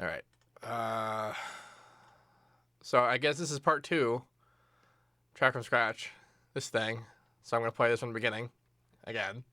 All right. So I guess this is part 2, track from scratch, this thing. So I'm going to play this from the beginning again.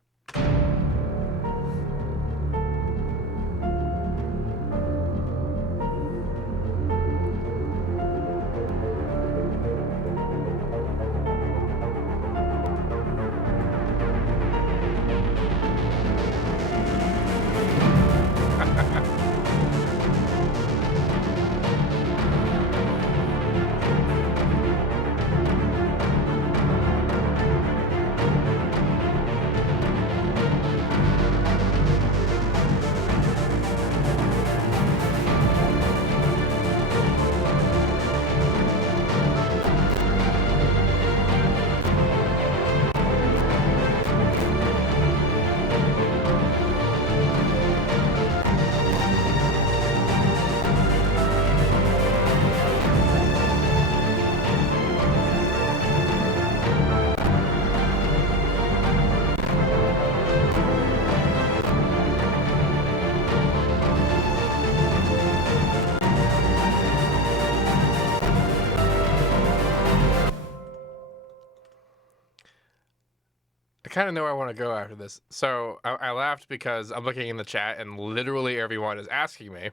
I kind of know where I want to go after this. So I laughed because I'm looking in the chat and literally everyone is asking me,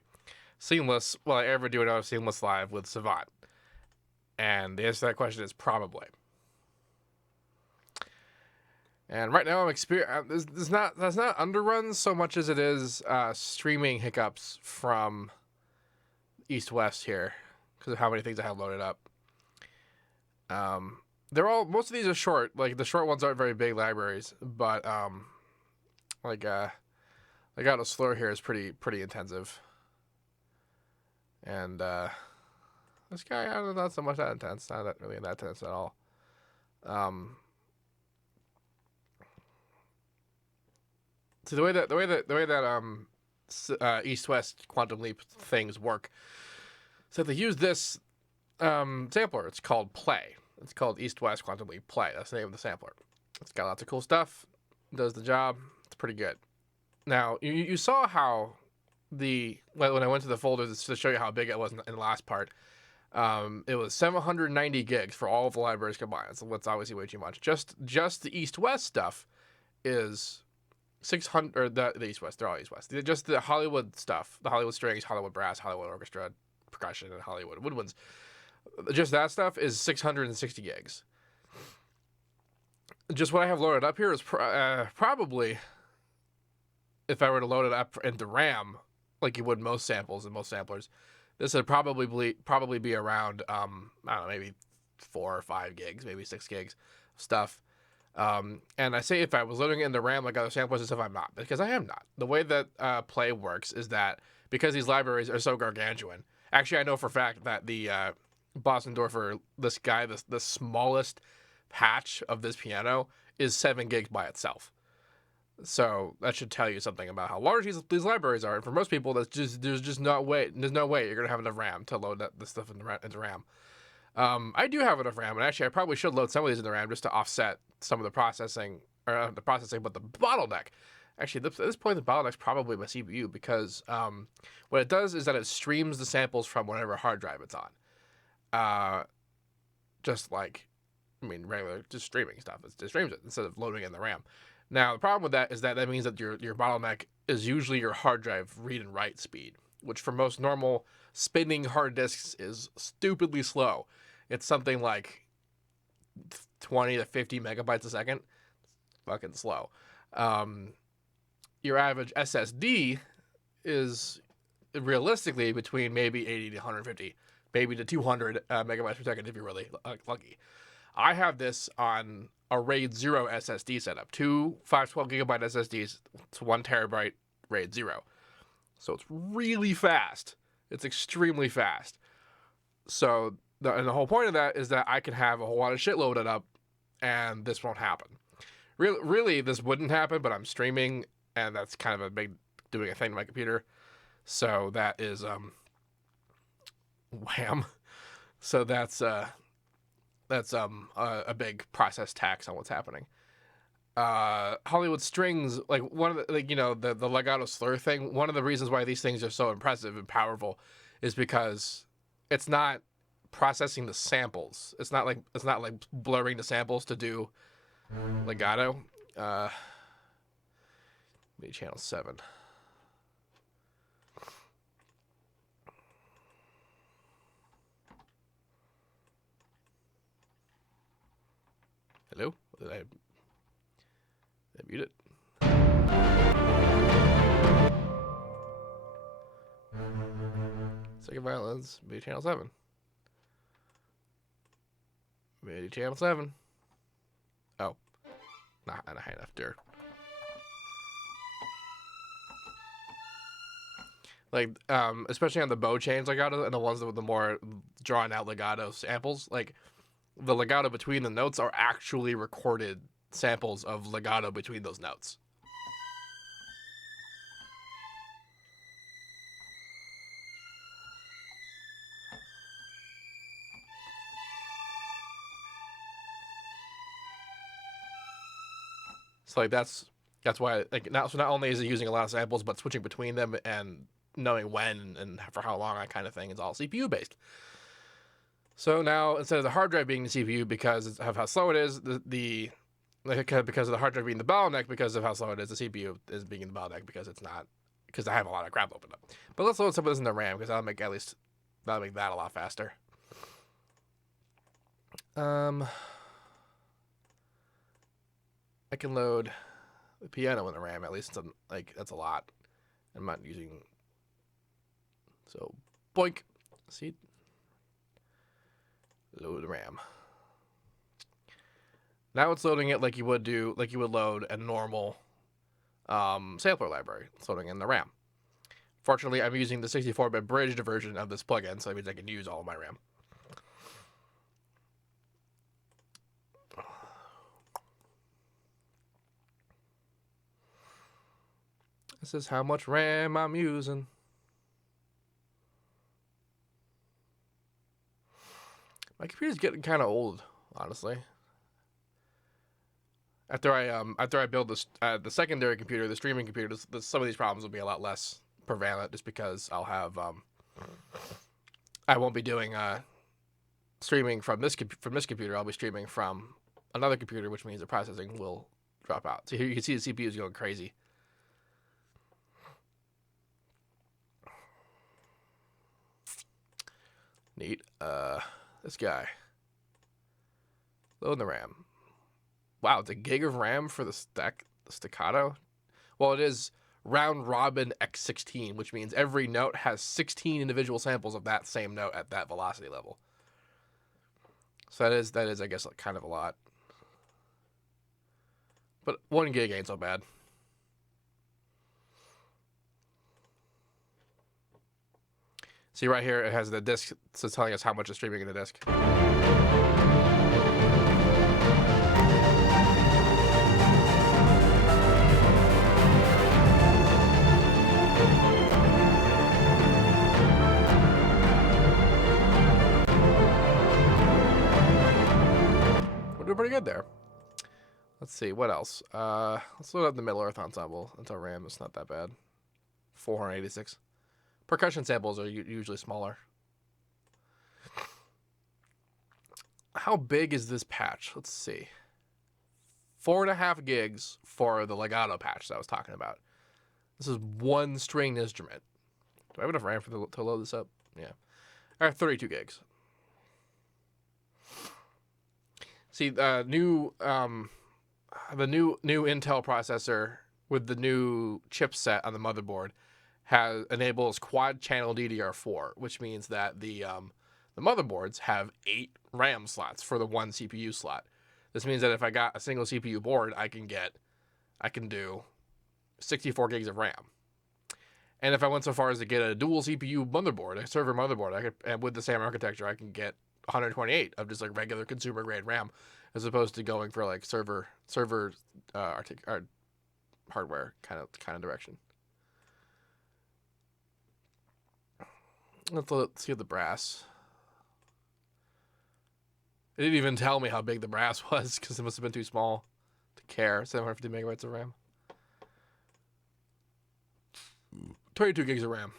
Seamless, will I ever do another Seamless live with Savant? And the answer to that question is probably. And right now I'm experiencing, that's not underruns so much as it is streaming hiccups from east-west here because of how many things I have loaded up. Most of these are short. Like the short ones aren't very big libraries, but like a slur here is pretty intensive. And this guy, I don't know, not so much that intense. Not that really that intense at all. So the way that east-west quantum leap things work. So they use this sampler. It's called Play. It's called East-West Quantum Leap Play. That's the name of the sampler. It's got lots of cool stuff. Does the job. It's pretty good. Now, you saw how when I went to the folders to show you how big it was in the last part, it was 790 gigs for all of the libraries combined. So that's obviously way too much. Just the East-West stuff is 600, or the East-West, they're all East-West. Just the Hollywood stuff, the Hollywood strings, Hollywood brass, Hollywood orchestra, percussion, and Hollywood woodwinds. Just that stuff is 660 gigs. Just what I have loaded up here is probably, if I were to load it up into RAM, like you would most samples and most samplers, this would probably be around, I don't know, maybe 4 or 5 gigs, maybe 6 gigs of stuff. And I say if I was loading it into RAM like other samplers and stuff, I'm not, because I am not. The way that Play works is that because these libraries are so gargantuan, actually I know for a fact that the Bosendorfer, this guy, the smallest patch of this piano is 7 gigs by itself. So that should tell you something about how large these libraries are. And for most people, there's no way you're gonna have enough RAM to load this stuff into RAM. I do have enough RAM, and actually I probably should load some of these into RAM just to offset some of the processing, but the bottleneck. Actually, at this point, the bottleneck's probably my CPU because what it does is that it streams the samples from whatever hard drive it's on. Just like, regular, just streaming stuff. It just streams it instead of loading in the RAM. Now, the problem with that is that means that your bottleneck is usually your hard drive read and write speed, which for most normal spinning hard disks is stupidly slow. It's something like 20 to 50 megabytes a second. It's fucking slow. Your average SSD is realistically between maybe 80 to 150, maybe to 200 megabytes per second if you're really lucky. I have this on a RAID 0 SSD setup. 2 512 gigabyte SSDs to 1 terabyte RAID 0. So it's really fast. It's extremely fast. So the whole point of that is that I can have a whole lot of shit loaded up and this won't happen. Really, this wouldn't happen, but I'm streaming and that's kind of doing a thing to my computer. So that is wham. So that's a big process tax on what's happening. Hollywood strings, like one of the, like, you know, the legato slur thing. One of the reasons why these things are so impressive and powerful is because it's not processing the samples. It's not like blurring the samples to do legato. Maybe channel 7. Hello? Did I mute it? Second violins, MIDI channel 7. MIDI channel 7. Oh, not high enough there. Like, especially on the bow chains legato and the ones with the more drawn out legato samples, like the legato between the notes are actually recorded samples of legato between those notes. So like that's why, like, not only is it using a lot of samples, but switching between them and knowing when and for how long, that kind of thing, is all CPU based. So now, instead of the hard drive being the CPU because of how slow it is, because of the hard drive being the bottleneck because of how slow it is, the CPU is being the bottleneck because I have a lot of crap opened up. But let's load some of this in the RAM because that'll make that a lot faster. I can load the piano in the RAM, at least. Like, that's a lot. I'm not using. So, boink. See? Load the RAM. Now it's loading it like you would load a normal sampler library. It's loading in the RAM. Fortunately, I'm using the 64-bit bridged version of this plugin, so that means I can use all of my RAM. This is how much RAM I'm using. My computer's getting kind of old, honestly. After I build this the secondary computer, the streaming computer, some of these problems will be a lot less prevalent, just because I'll have I won't be doing streaming from this computer. I'll be streaming from another computer, which means the processing will drop out. So here you can see the CPU is going crazy. Neat. This guy. Load the RAM. Wow, it's a gig of RAM for the staccato. Well, it is round robin x16, which means every note has 16 individual samples of that same note at that velocity level. So that is, I guess, like, kind of a lot. But 1 gig ain't so bad. See right here, it has the disk, so it's telling us how much is streaming in the disk. We're doing pretty good there. Let's see, what else? Let's load up the Middle Earth Ensemble until RAM. It's not that bad. 486. Percussion samples are usually smaller. How big is this patch? Let's see. 4.5 gigs for the legato patch that I was talking about. This is 1 stringed instrument. Do I have enough RAM to load this up? Yeah. All right, 32 gigs. See, the new Intel processor with the new chipset on the motherboard enables quad channel DDR4, which means that the motherboards have 8 RAM slots for the 1 CPU slot. This means that if I got a single CPU board, I can do 64 gigs of RAM. And if I went so far as to get a dual CPU motherboard, a server motherboard, and with the same architecture, I can get 128 of just like regular consumer grade RAM, as opposed to going for like server hardware kind of direction. Let's see the brass. It didn't even tell me how big the brass was because it must have been too small care. 750 megabytes of RAM. 22 gigs of RAM.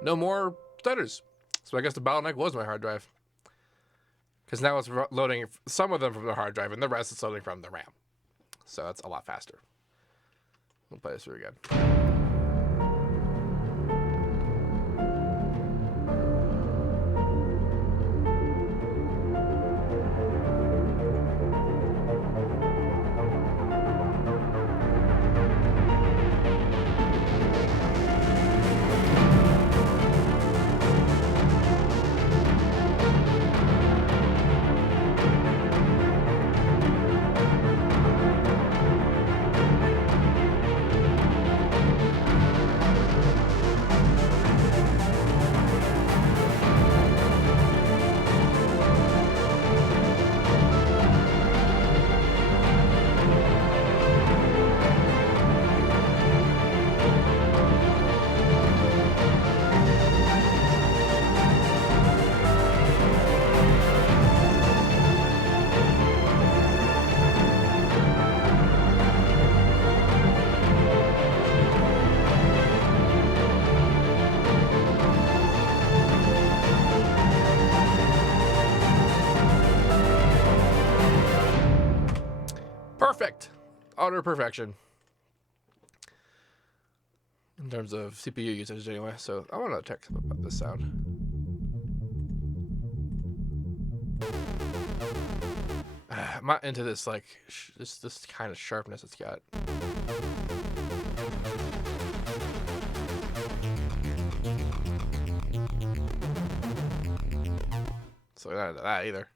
No more stutters. So I guess the bottleneck was my hard drive. Because now it's loading some of them from the hard drive, and the rest is loading from the RAM. So that's a lot faster. We'll play this through again. Perfect. Utter perfection. In terms of CPU usage anyway. So I want to check about this sound. I'm not into this, like, this kind of sharpness it's got. So not into that either.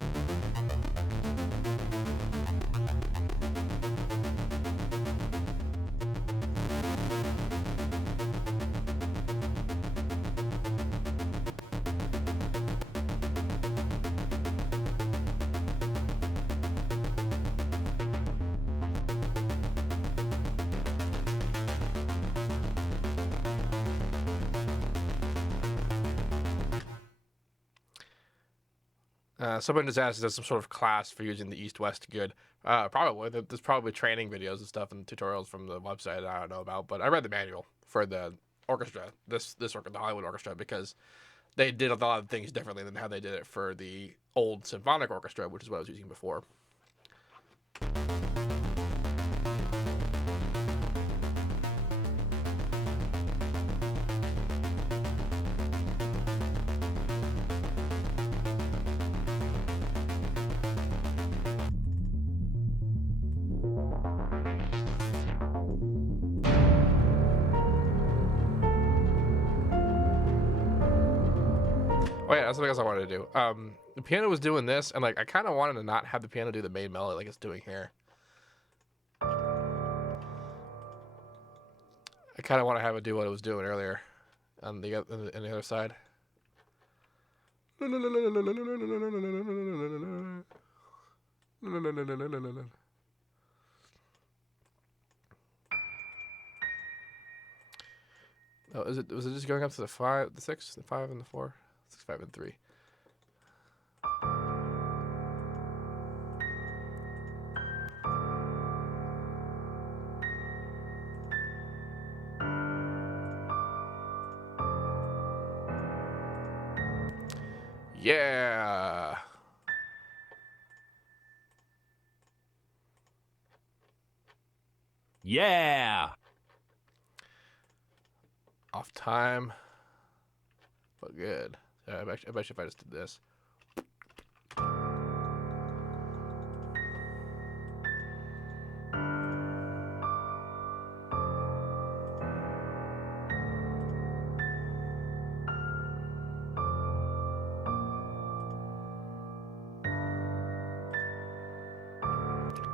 Someone just asked if there's some sort of class for using the East-West grid. Probably. There's probably training videos and stuff and tutorials from the website I don't know about, but I read the manual for the orchestra, the Hollywood Orchestra, because they did a lot of things differently than how they did it for the old symphonic orchestra, which is what I was using before. Oh yeah, that's something else I wanted to do. The piano was doing this, and like I kind of wanted to not have the piano do the main melody like it's doing here. I kind of want to have it do what it was doing earlier on the other side. Oh, was it just going up to the 5, the 6, the 5, and the 4? 6, 5, and 3. Yeah. Yeah. Off time, but good. I bet you if I just did this.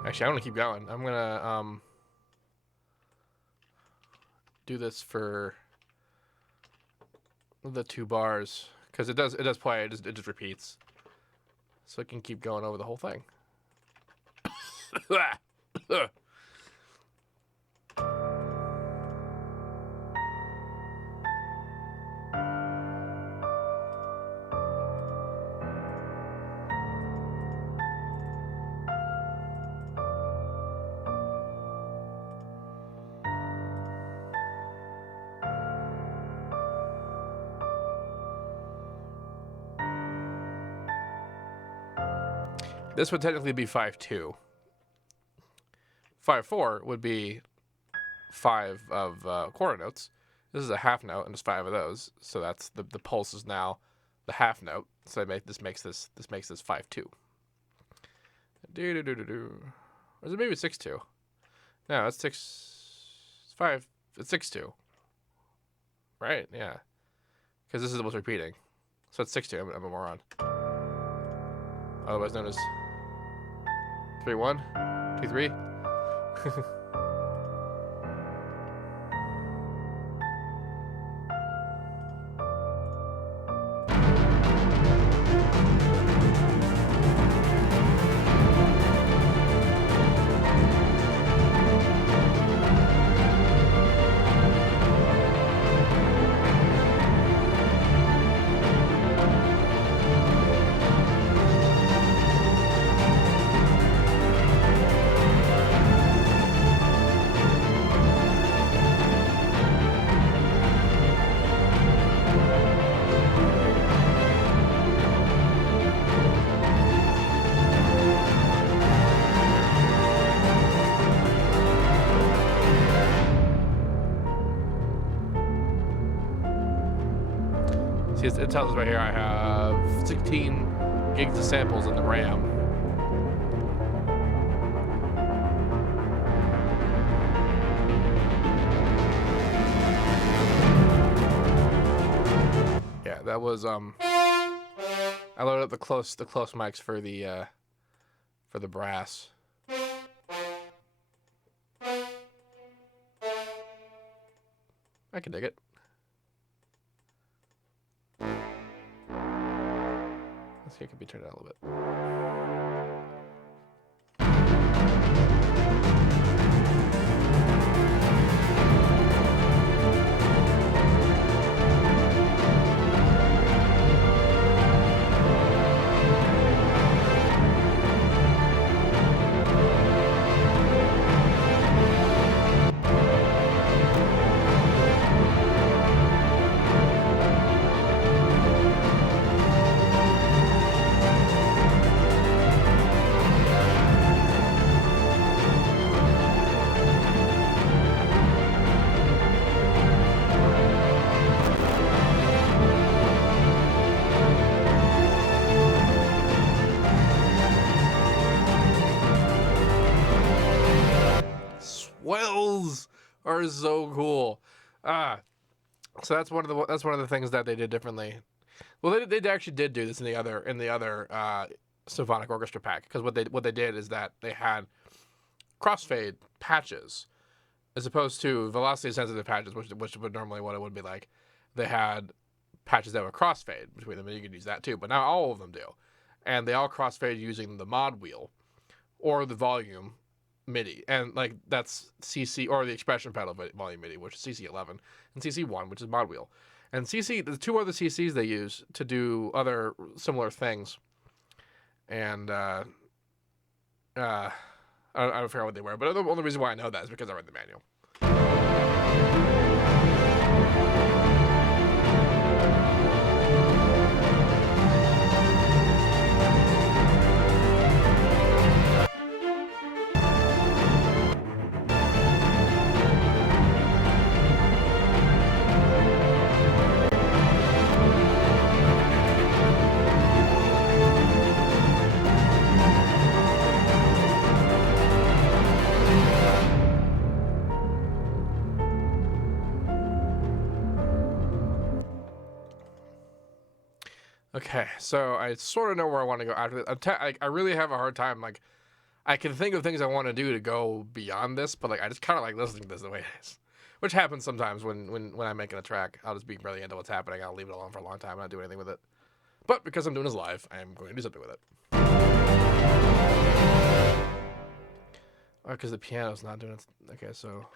Actually, I'm gonna keep going. I'm gonna do this for the 2 bars, because it does play. It just repeats, so it can keep going over the whole thing. This would technically be 5/2. 5/4 would be 5 of quarter notes. This is a half note, and there's 5 of those. So that's the pulse is now the half note. So this makes this 5/2. Or is it maybe 6/2? No, that's 6. It's 5. It's 6/2. Right? Yeah. Because this is what's repeating. So it's 6/2. I'm a moron. Otherwise known as 3/1, 2/3. See, it tells us right here I have 16 gigs of samples in the RAM. Yeah, that was I loaded up the close mics for the brass. I can dig it. Let's see, it could be turned down a little bit. Swells are so cool. So that's one of the things that they did differently. Well, they actually did do this in the other symphonic orchestra pack, because what they did is that they had crossfade patches as opposed to velocity sensitive patches, which would normally what it would be like. They had patches that would crossfade between them, and you could use that too. But now all of them do, and they all crossfade using the mod wheel or the volume MIDI, and like that's CC or the expression pedal volume MIDI, which is CC11, and CC1, which is mod wheel. And the 2 other CCs they use to do other similar things. And I don't forget what they were, but the only reason why I know that is because I read the manual. Okay, so I sort of know where I want to go after this. I really have a hard time. Like, I can think of things I want to do to go beyond this, but like I just kind of like listening to this the way it is. Which happens sometimes when I'm making a track. I'll just be really into what's happening. I'll leave it alone for a long time and not do anything with it. But because I'm doing this live, I am going to do something with it. Oh, because the piano's not doing it. Okay, so...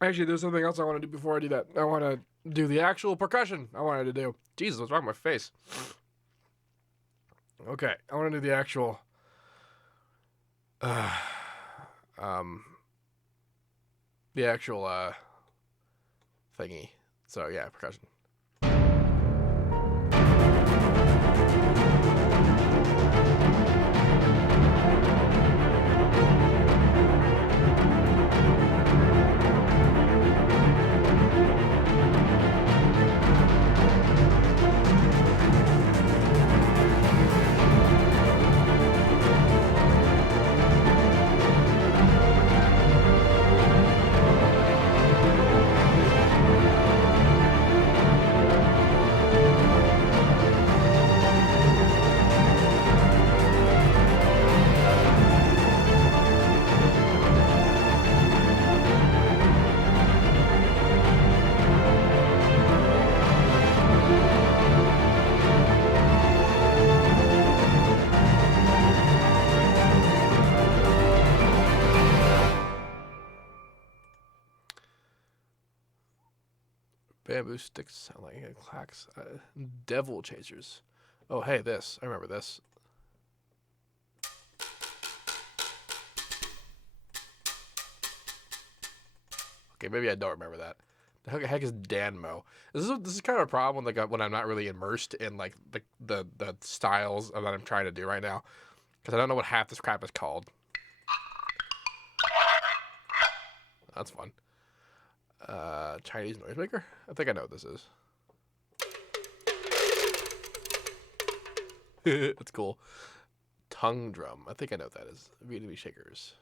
Actually, there's something else I want to do before I do that. I want to do the actual percussion I wanted to do. Jesus, what's wrong with my face? Okay, I want to do the actual... the actual, thingy. So, yeah, percussion. Bamboo sticks sound like it clacks. Devil chasers. Oh, hey, this. I remember this. Okay, maybe I don't remember that. The heck is Danmo? This is kind of a problem when I'm not really immersed in like the styles that I'm trying to do right now, because I don't know what half this crap is called. That's fun. Chinese noisemaker? I think I know what this is. That's cool. Tongue drum. I think I know what that is. Vietnamese shakers.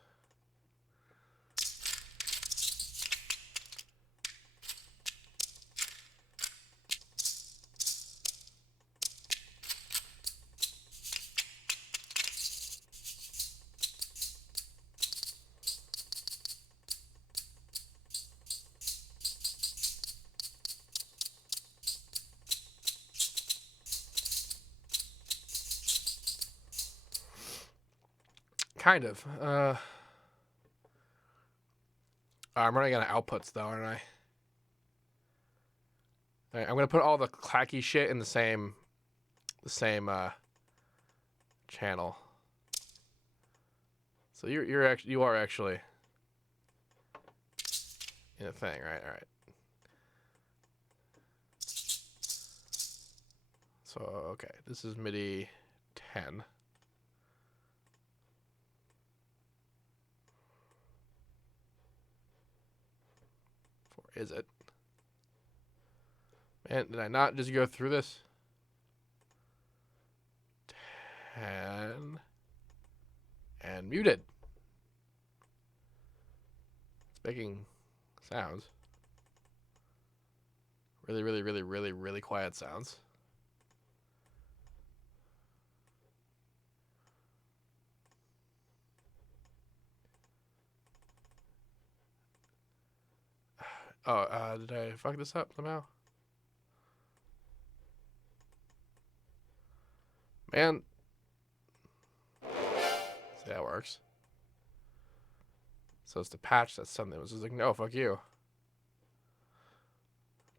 Kind of. I'm running out of outputs though, aren't I? All right, I'm gonna put all the clacky shit in the same channel. So you are actually in a thing, right? All right. So okay, this is MIDI 10. Is it? Man, did I not just go through this? 10 and muted. It's making sounds. Really, really, really, really, really quiet sounds. Oh, did I fuck this up somehow? Man. See how it works. So it's the patch that's something. It was just like, no, fuck you.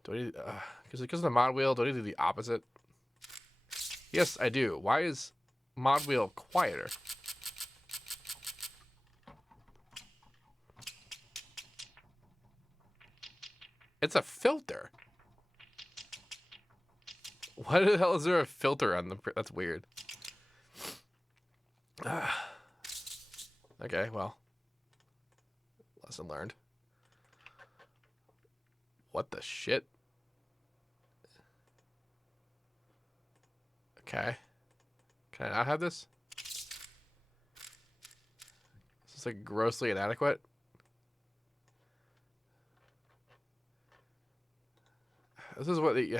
Do I need, because of the mod wheel, do I need to do the opposite? Yes, I do. Why is mod wheel quieter? It's a filter. Why the hell is there a filter on the... That's weird. Okay, well. Lesson learned. What the shit? Okay. Can I not have this? Is this like grossly inadequate? This is what the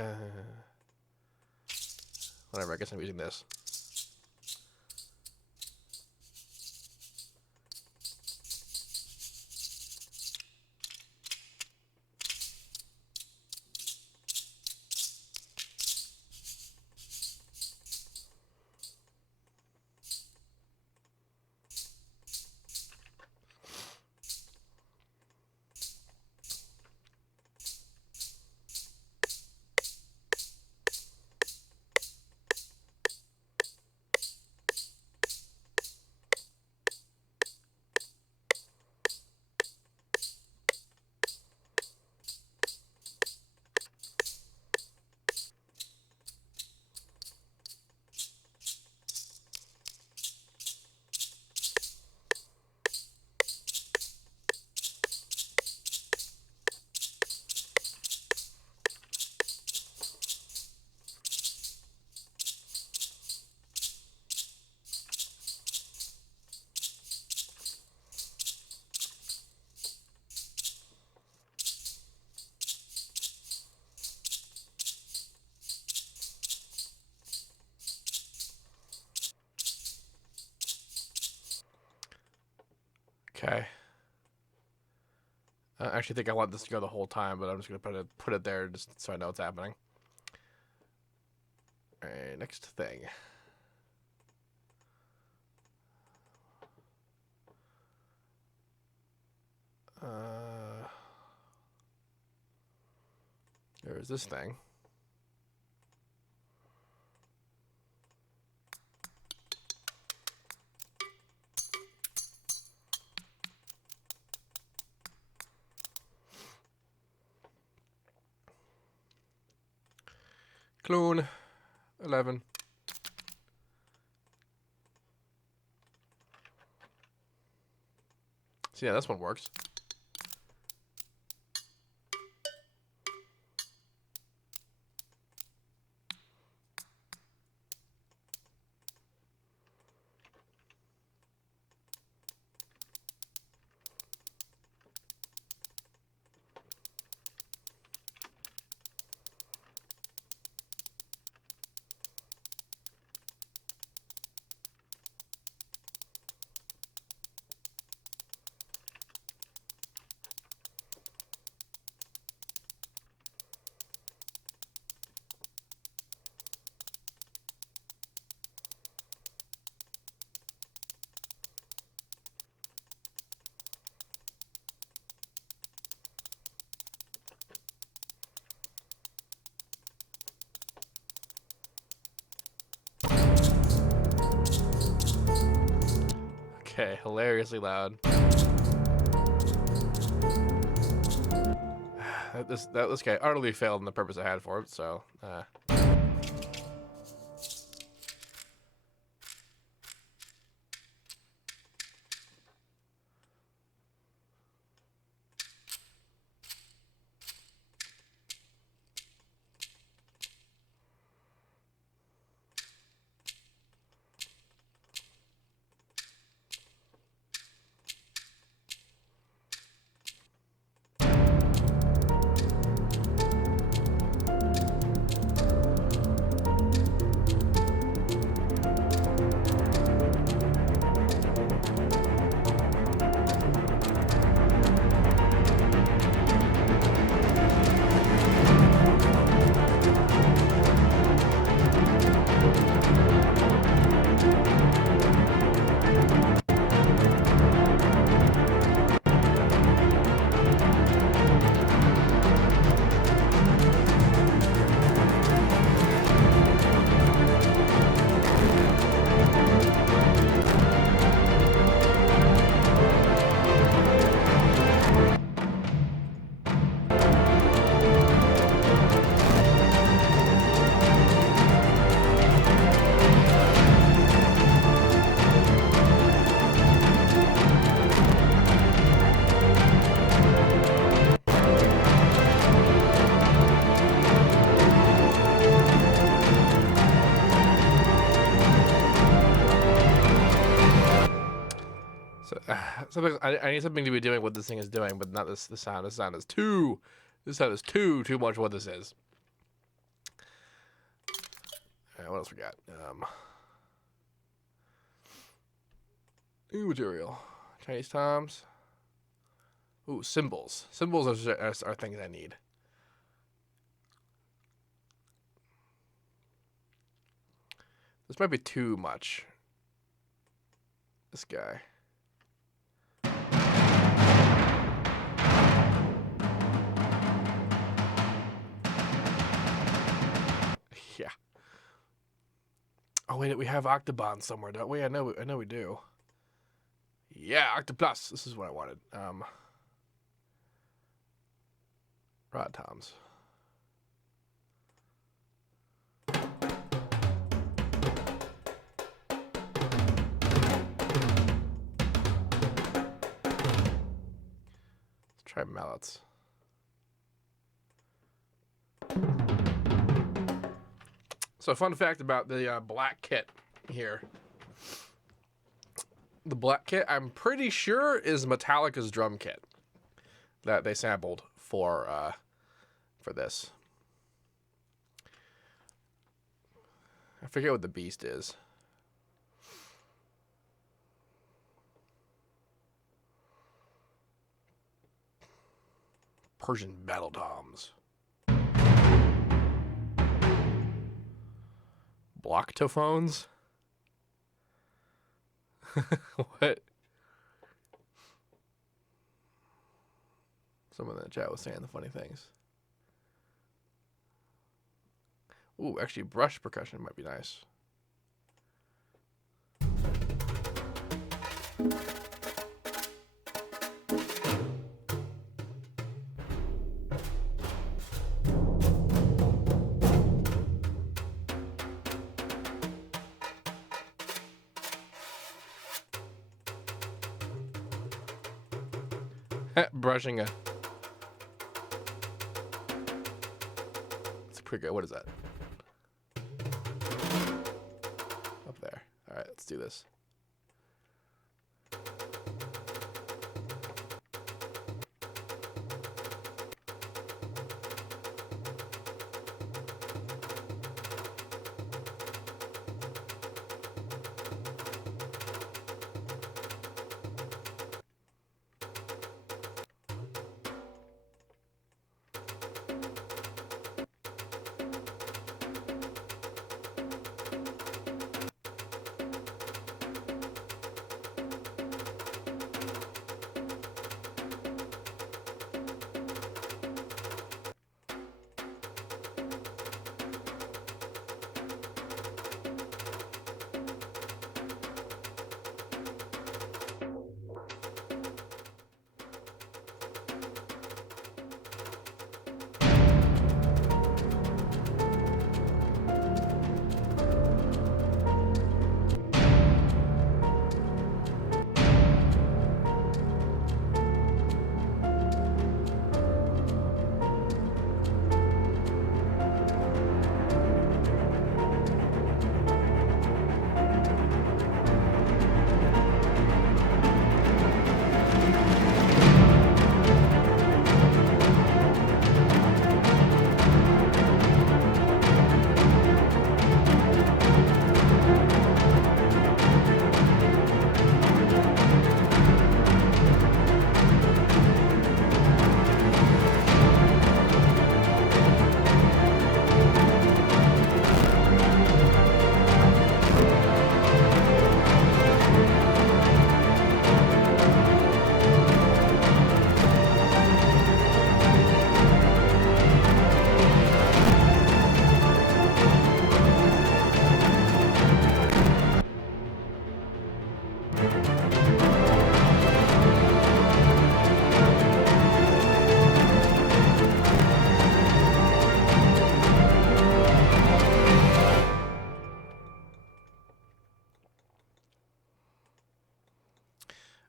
whatever. I guess I'm using this. Okay. I actually think I want this to go the whole time, but I'm just gonna put it there just so I know what's happening. All right, next thing. There's this thing. Clone 11. So yeah, this one works. Okay, hilariously loud. This guy utterly failed in the purpose I had for it. So. something I need something to be doing what this thing is doing, but not this. The sound. This sound is too. This sound is too much. What this is. All right, what else we got? New material. Chinese toms. Ooh, cymbals. Cymbals are things I need. This might be too much. This guy. Yeah. Oh wait, we have octobans somewhere, don't we? I know we do. Yeah, octoplus. This is what I wanted. Rod toms. Let's try mallets. So, fun fact about the black kit here. The black kit, I'm pretty sure, is Metallica's drum kit that they sampled for this. I forget what the beast is. Persian battle toms. Blocktophones? What? Someone in the chat was saying the funny things. Ooh, actually, brush percussion might be nice. Brushing a... It's pretty good. What is that? Up there. All right, let's do this.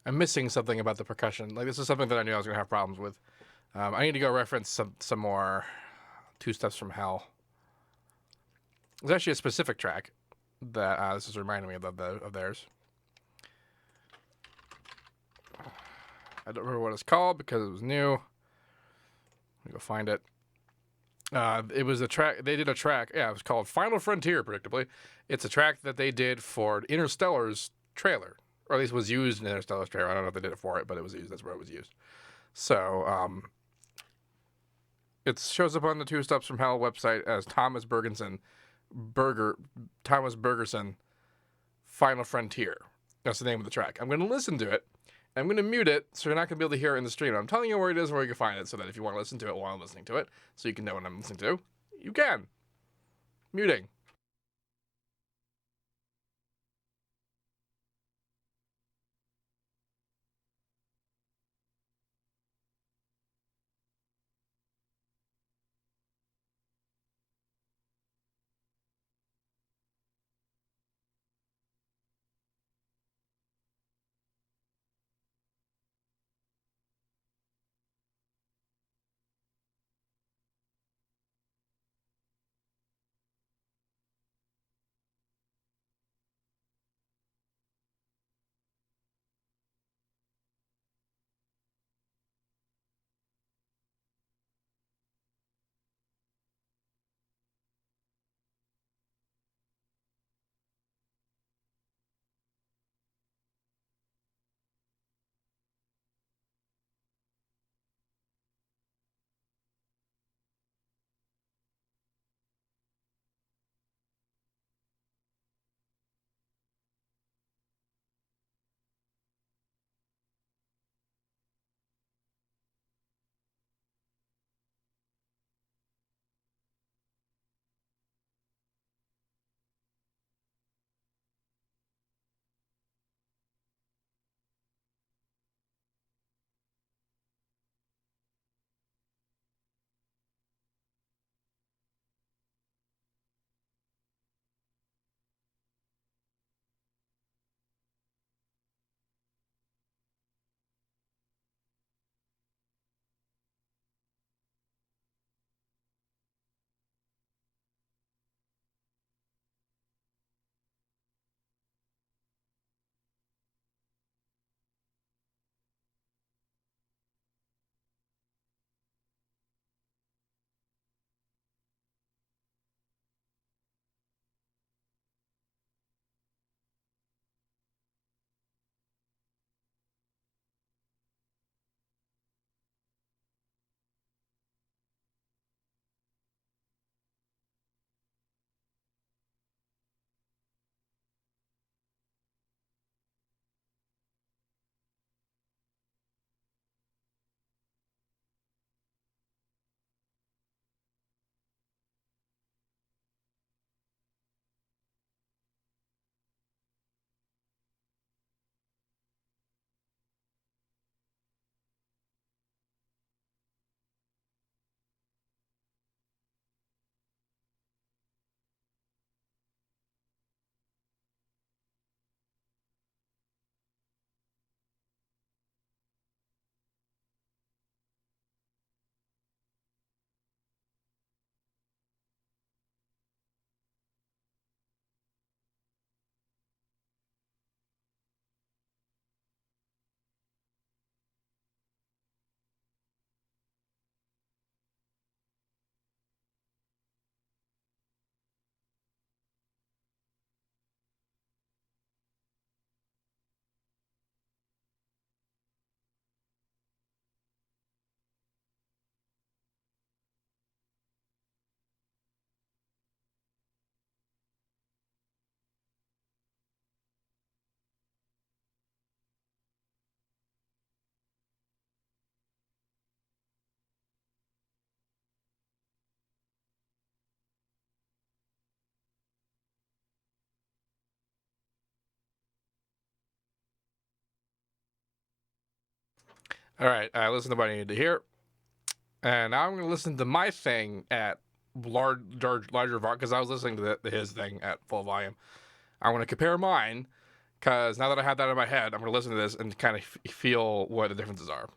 I'm missing something about the percussion. Like, this is something that I knew I was going to have problems with. I need to go reference some more Two Steps from Hell. There's actually a specific track that this is reminding me of theirs. I don't remember what it's called because it was new. Let me go find it. It was a track. They did a track. Yeah, it was called Final Frontier, predictably. It's a track that they did for Interstellar's trailer. Or at least was used in Interstellar's trailer. I don't know if they did it for it, but it was used. That's where it was used. So, it shows up on the Two Steps from Hell website as Thomas Bergerson, Final Frontier. That's the name of the track. I'm going to listen to it. I'm going to mute it, so you're not going to be able to hear it in the stream. I'm telling you where it is and where you can find it, so that if you want to listen to it while I'm listening to it, so you can know what I'm listening to, you can. Muting. All right, I listened to what I needed to hear. And now I'm going to listen to my thing at larger volume, because I was listening to his thing at full volume. I want to compare mine, because now that I have that in my head, I'm going to listen to this and kind of feel what the differences are.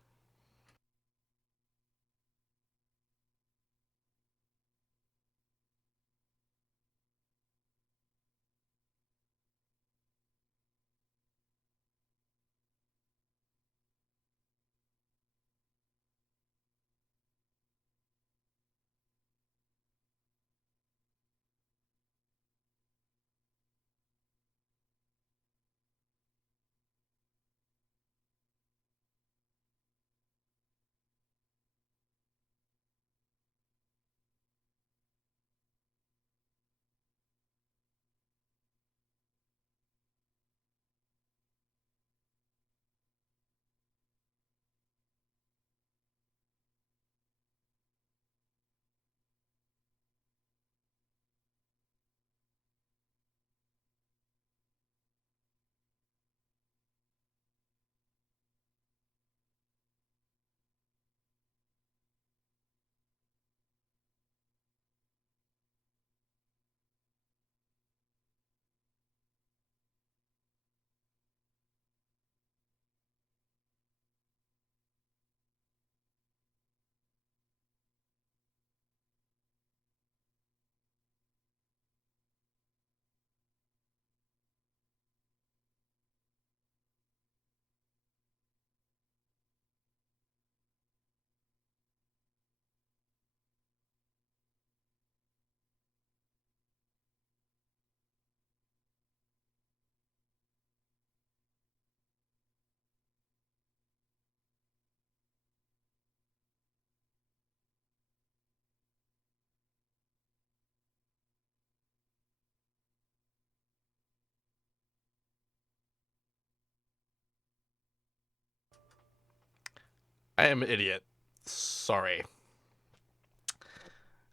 I am an idiot. Sorry.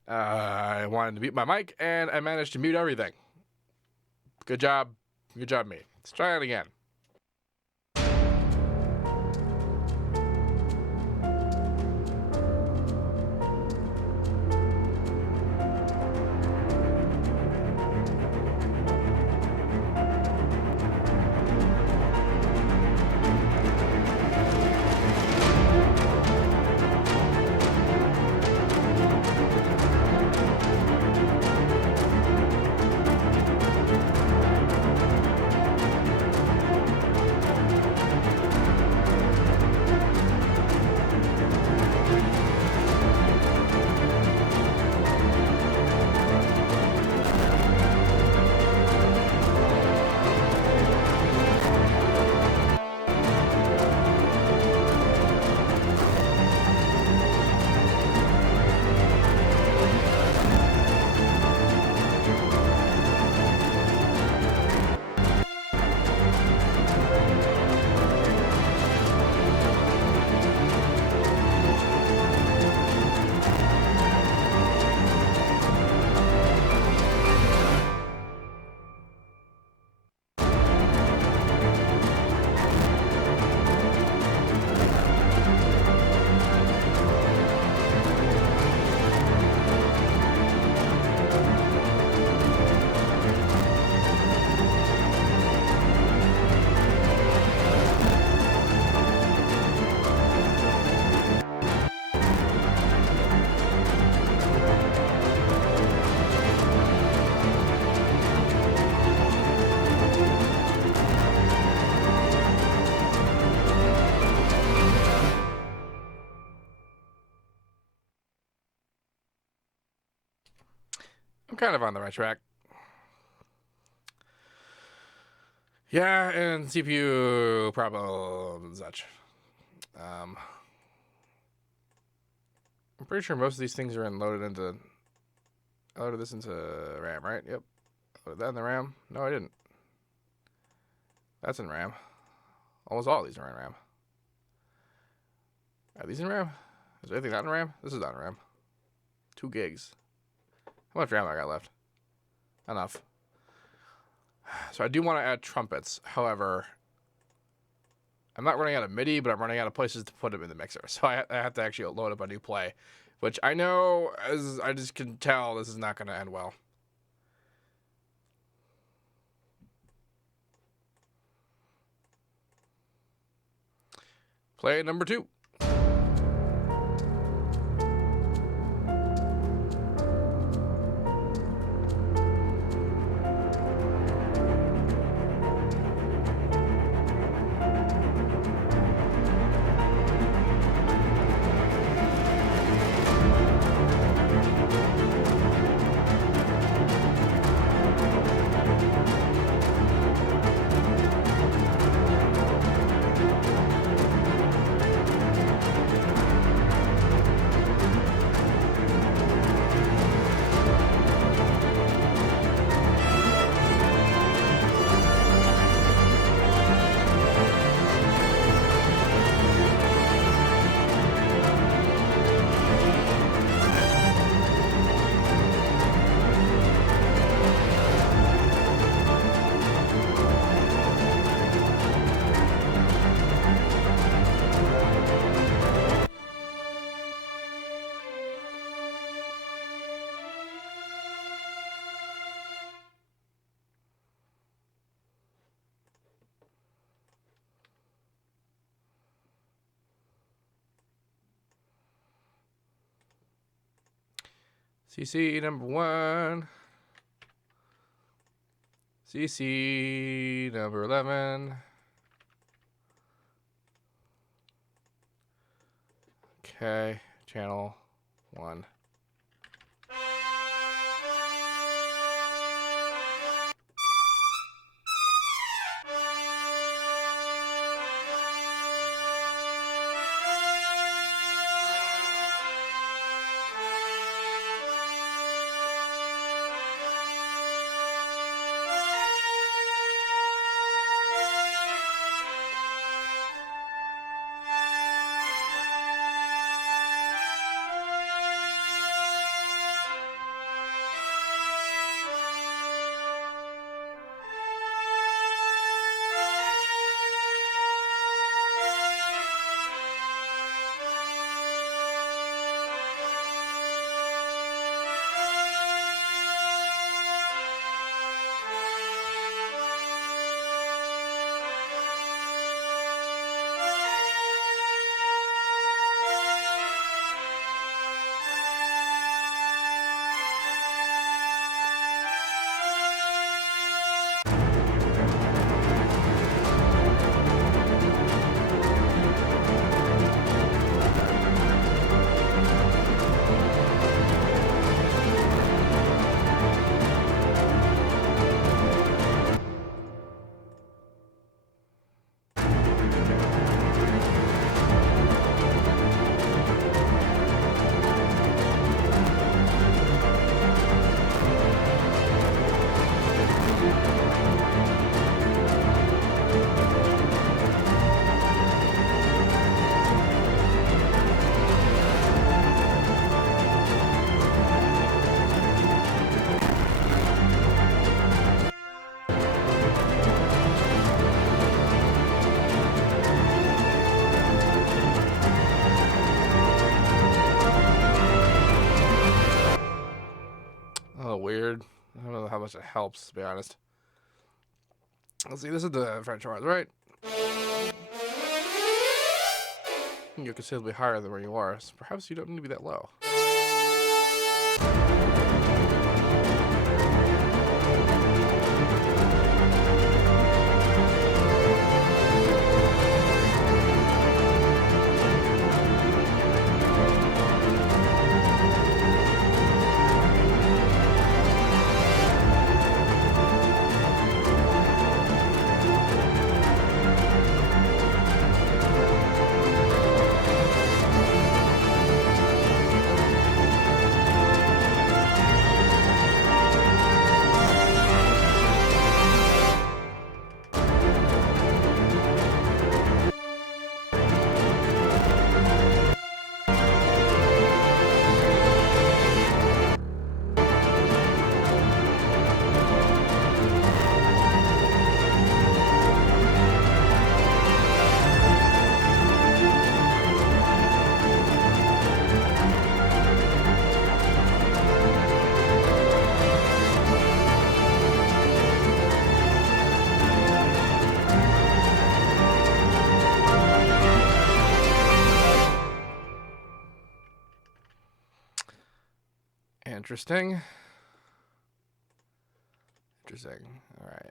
I wanted to mute my mic, and I managed to mute everything. Good job. Good job, me. Let's try it again. I'm kind of on the right track. Yeah, and CPU problems and such. I'm pretty sure most of these things are loaded into. I loaded this into RAM, right? Yep. Loaded that in the RAM. No, I didn't. That's in RAM. Almost all of these are in RAM. Are these in RAM? Is there anything not in RAM? This is not in RAM. 2 gigs. How much RAM I got left? Enough. So I do want to add trumpets. However, I'm not running out of MIDI, but I'm running out of places to put them in the mixer. So I have to actually load up a new play, which I know, as I just can tell, this is not going to end well. Play number 2. CC number 1. CC number 11. Okay, channel 1. much it helps, to be honest. Let's see, this is the French horns, right? You're considerably higher than where you are, so perhaps you don't need to be that low. Interesting. All right.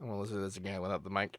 I'm gonna listen to this again without the mic.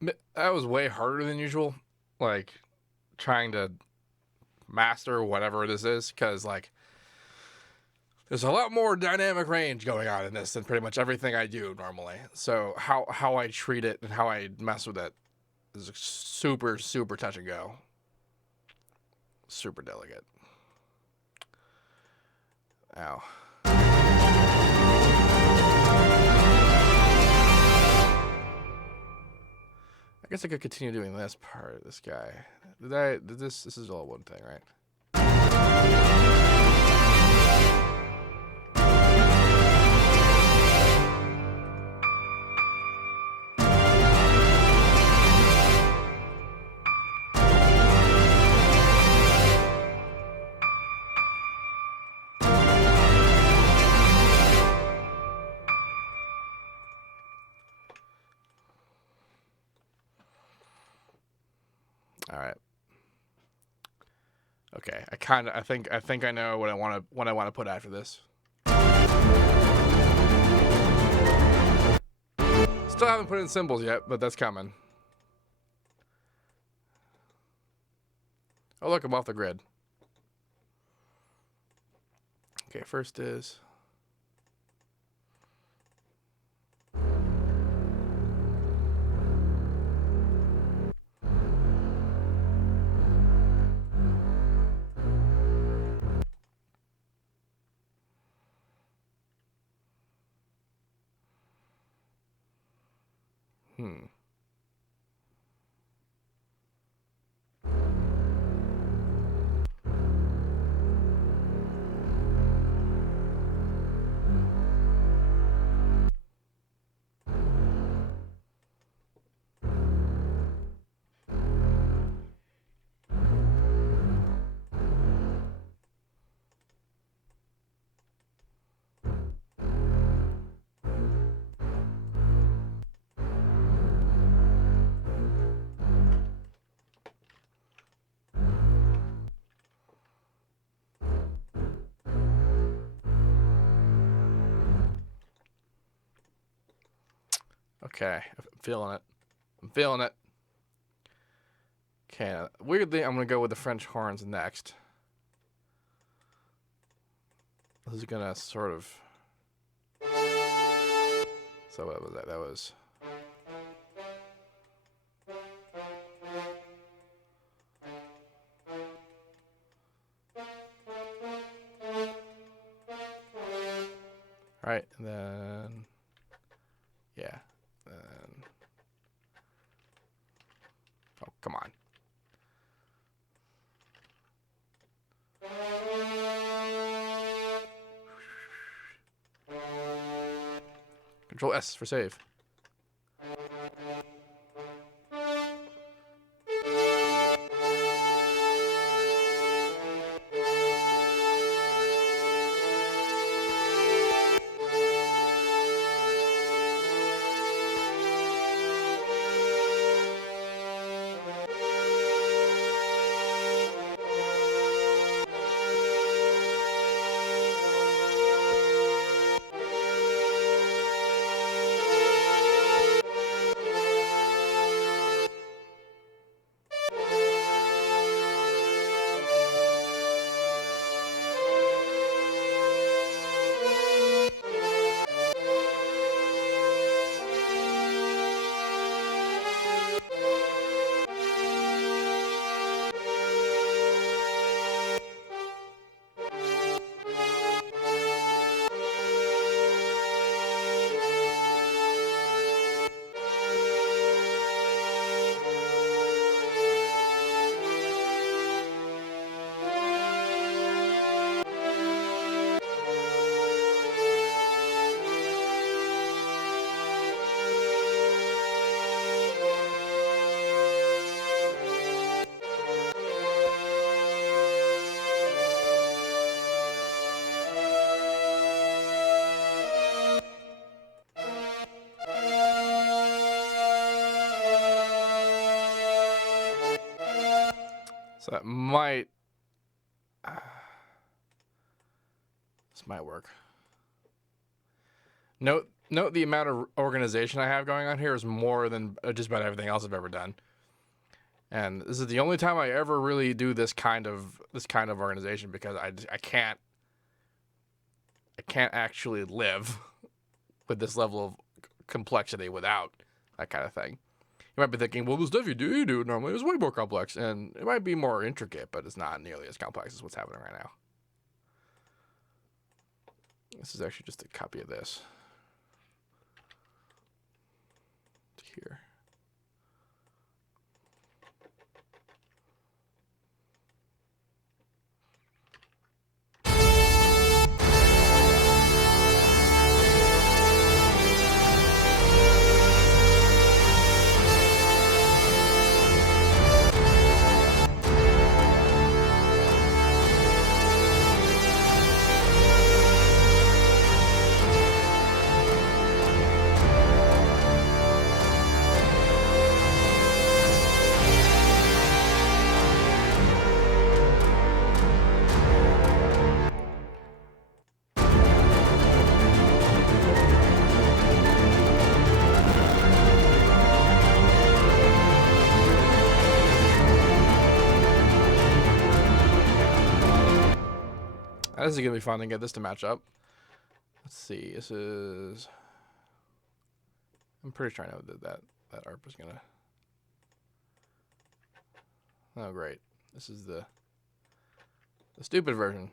That was way harder than usual. Like trying to master whatever this is, because like there's a lot more dynamic range going on in this than pretty much everything I do normally. So how I treat it and how I mess with it is super touch and go, super delicate. Ow. I guess I could continue doing this part. This guy. This is all one thing, right? All right. Okay. I think I know what I want to put after this. Still haven't put in cymbals yet, but that's coming. Oh look, I'm off the grid. Okay, first is okay. I'm feeling it. I'm feeling it. Okay, weirdly, I'm gonna go with the French horns next. This is gonna sort of. So what was that? That was. All right, and then. Yeah. Then. Oh, come on. Control S for save. So that might. This might work. Note Note the amount of organization I have going on here is more than just about everything else I've ever done. And this is the only time I ever really do this kind of organization, because I can't actually live with this level of complexity without that kind of thing. You might be thinking, well, the stuff you do normally is way more complex, and it might be more intricate, but it's not nearly as complex as what's happening right now. This is actually just a copy of this. Here. This is going to be fun to get this to match up. Let's see. This is... I'm pretty sure I know that ARP is going to... Oh, great. This is the stupid version.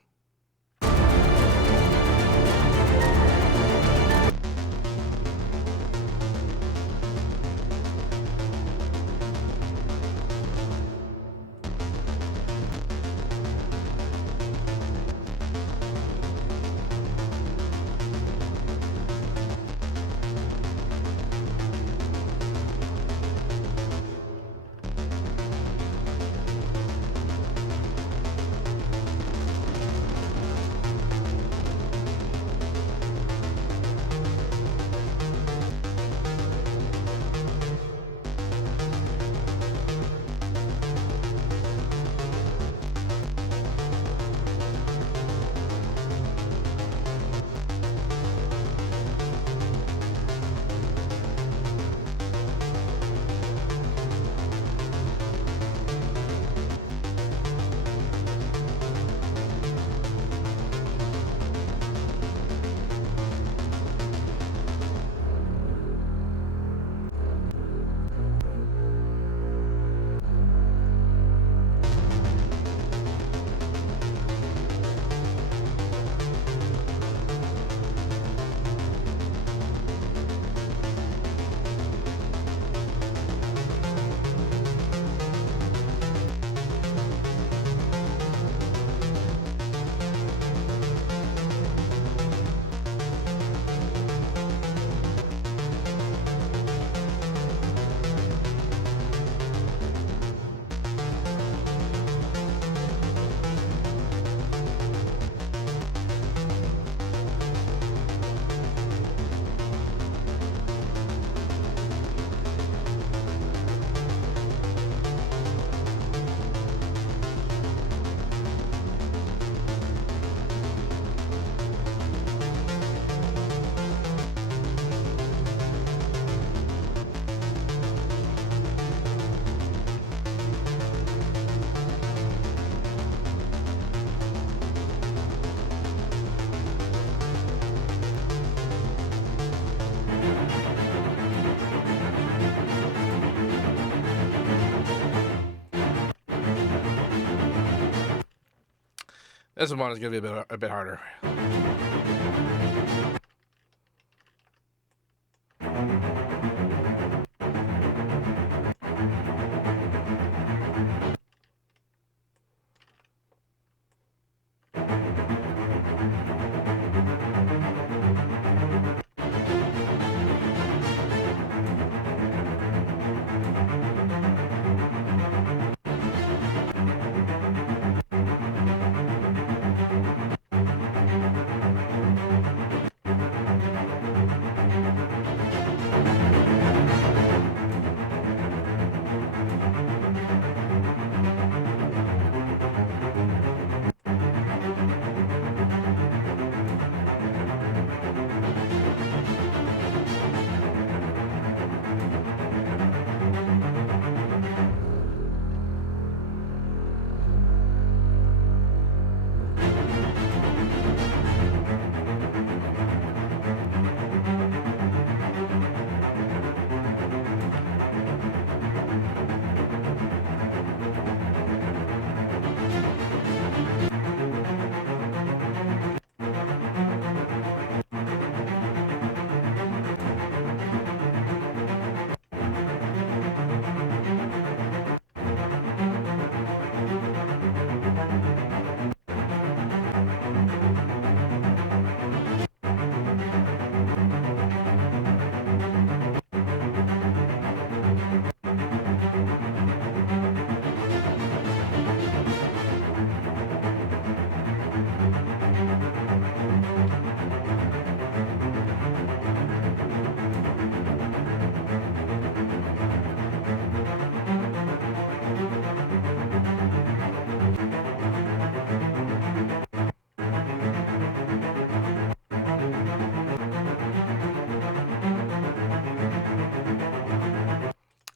This one is going to be a bit harder.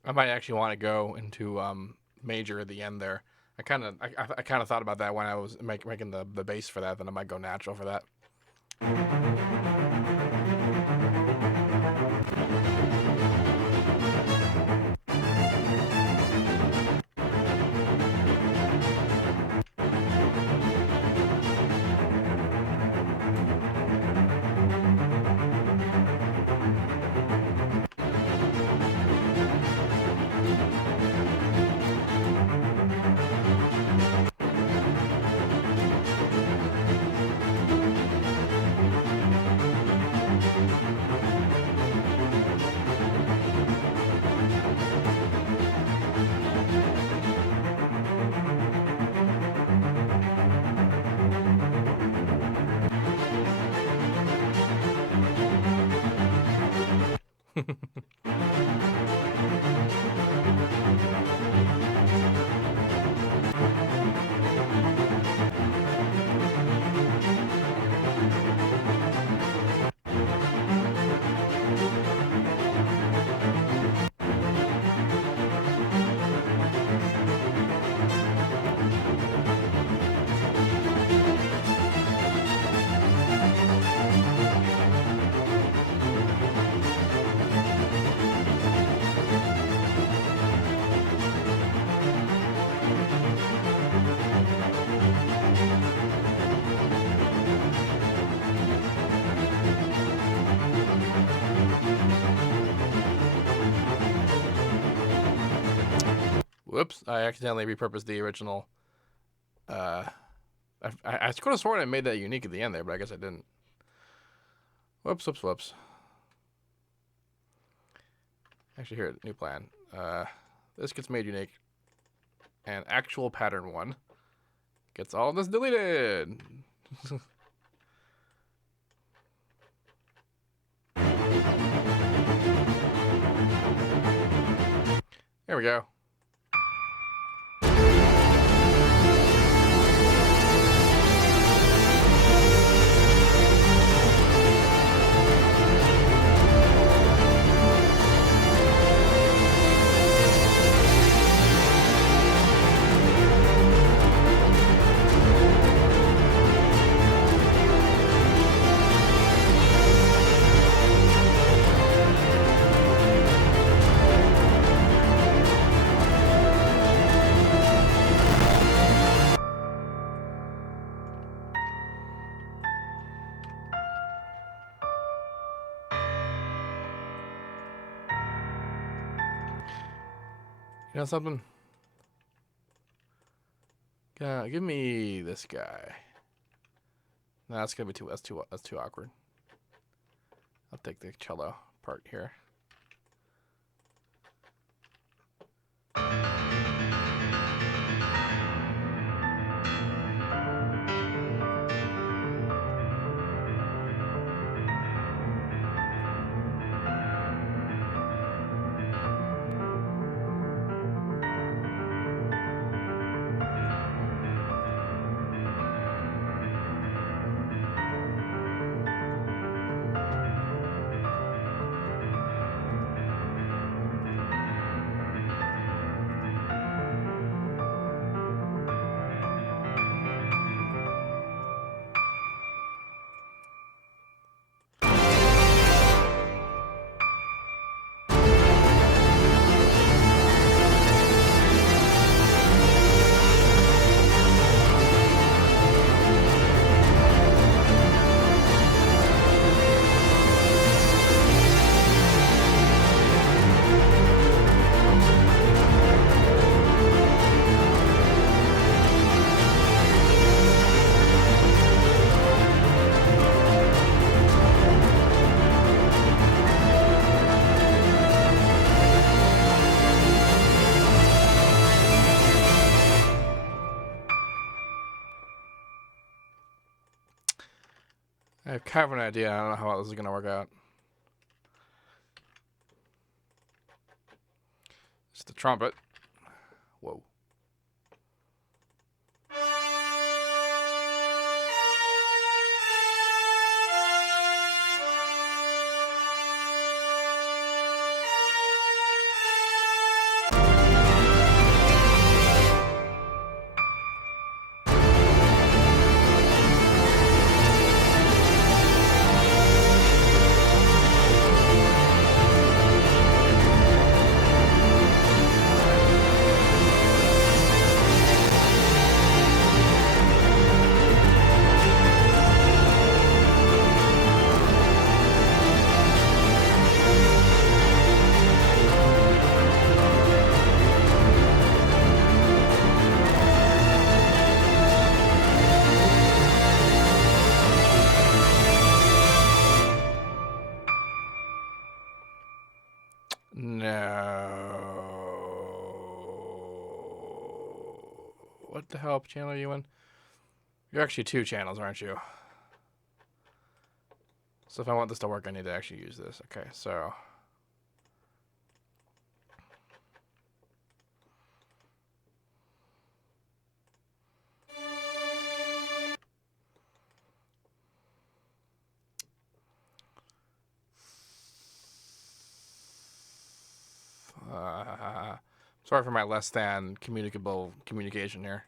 I might actually want to go into major at the end there. I kind of thought about that when I was making the bass for that. Then I might go natural for that. Whoops! I accidentally repurposed the original. I could have sworn I made that unique at the end there, but I guess I didn't. Whoops! Whoops! Whoops! Actually, here, new plan. This gets made unique, and actual pattern 1 gets all this deleted. There we go. You know something? Give me this guy. No, that's gonna be too. That's too awkward. I'll take the cello part here. I have kind of an idea. I don't know how this is going to work out. It's the trumpet. Whoa. No. What the hell channel are you in? You're actually 2 channels, aren't you? So if I want this to work, I need to actually use this. Okay, so... sorry for my less than communicable communication here.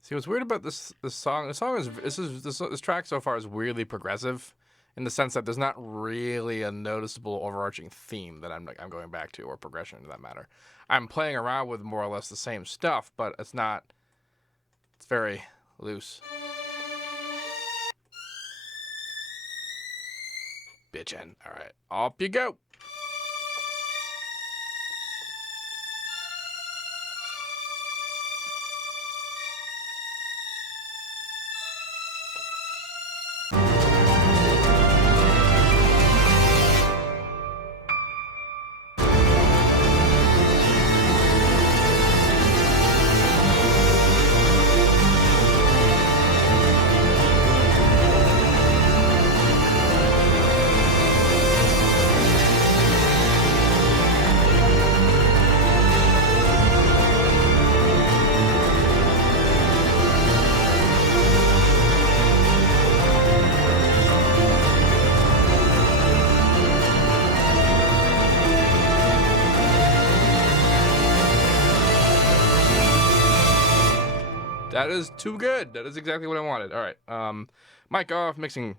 See, what's weird about this song? This track so far is weirdly progressive, in the sense that there's not really a noticeable overarching theme that I'm going back to, or progression to that matter. I'm playing around with more or less the same stuff, but it's not. It's very loose. Bitchin'. All right, off you go. That is too good. That is exactly what I wanted. All right. Mic off, mixing.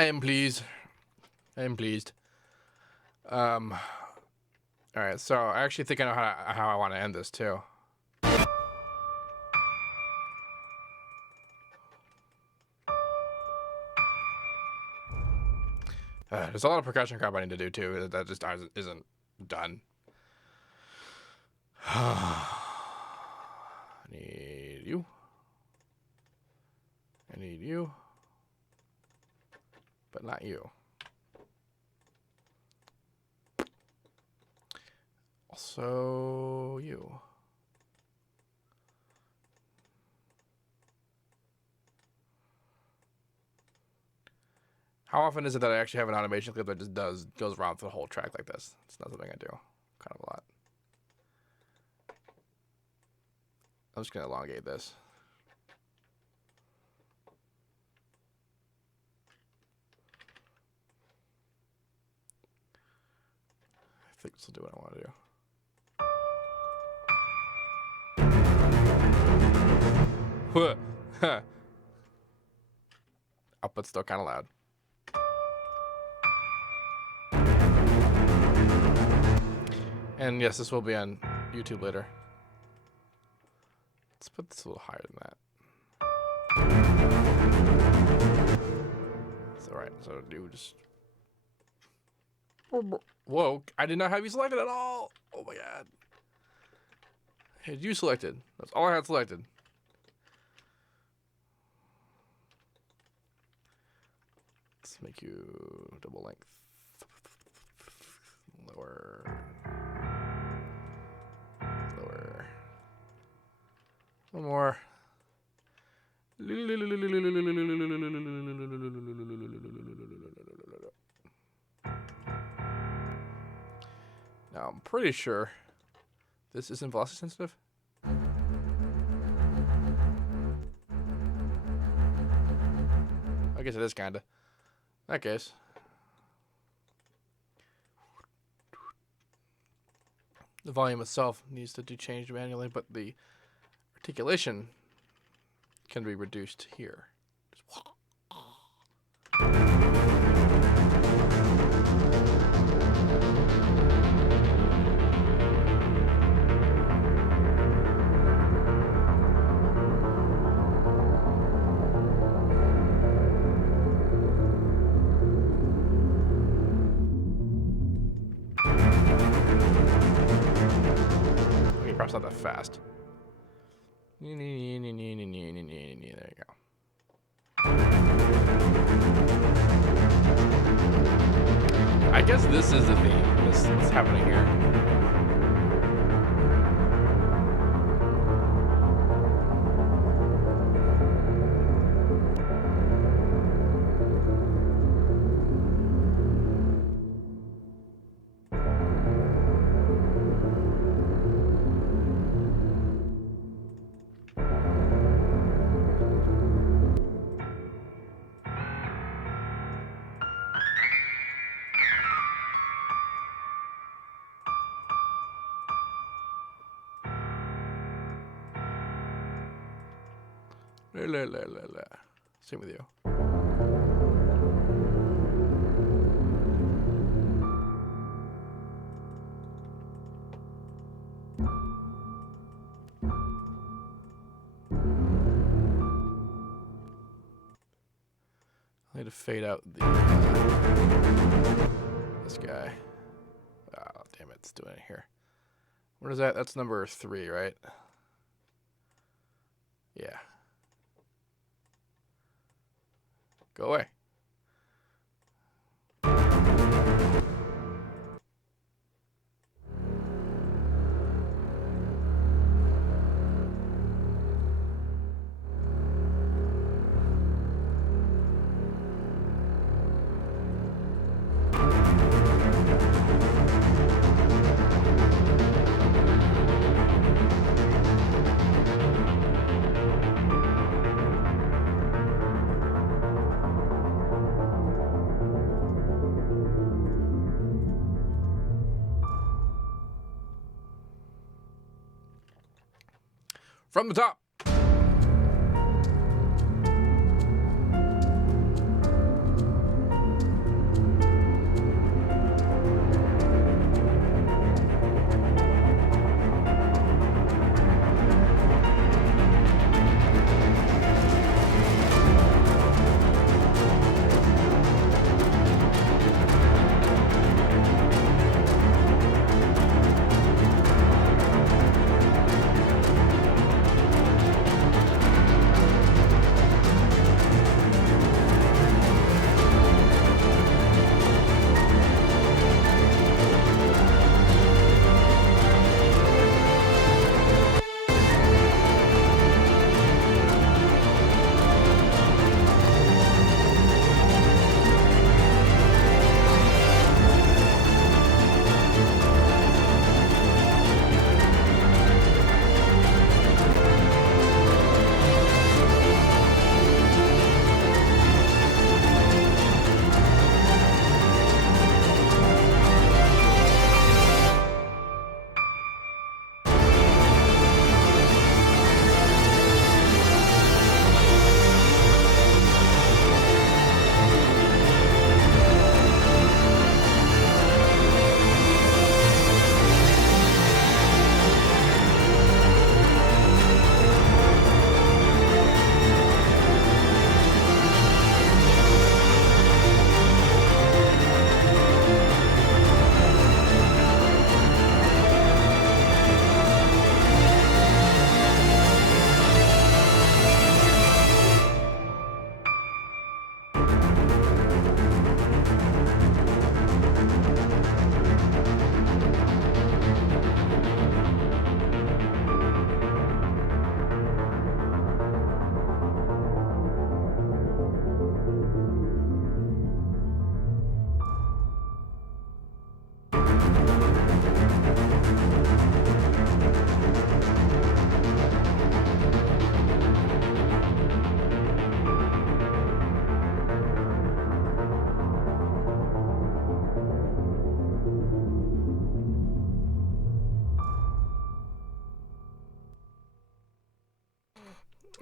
I am pleased. I am pleased. All right, so I actually think I know how I want to end this too. There's a lot of percussion crap I need to do too. That just isn't done. I need you. I need you. But not you. Also you. How often is it that I actually have an automation clip that just goes around for the whole track like this? It's not something I do. Kind of a lot. I'm just gonna elongate this. I think this will do what I want to do. Output's still kind of loud. And yes, this will be on YouTube later. Let's put this a little higher than that. It's alright, so do just... Whoa, I did not have you selected at all! Oh my god. I had you selected. That's all I had selected. Let's make you double length. Lower. Lower. One more. Now, I'm pretty sure this isn't velocity sensitive. I guess it is, kinda. In that case. The volume itself needs to be changed manually, but the articulation can be reduced here. Okay, perhaps not that fast. There you go. I guess this is the theme. What's happening here. Same with you. I need to fade out the this guy. Oh, damn it, it's doing it here. What is that? That's number 3, right? Yeah. Go away. From the top.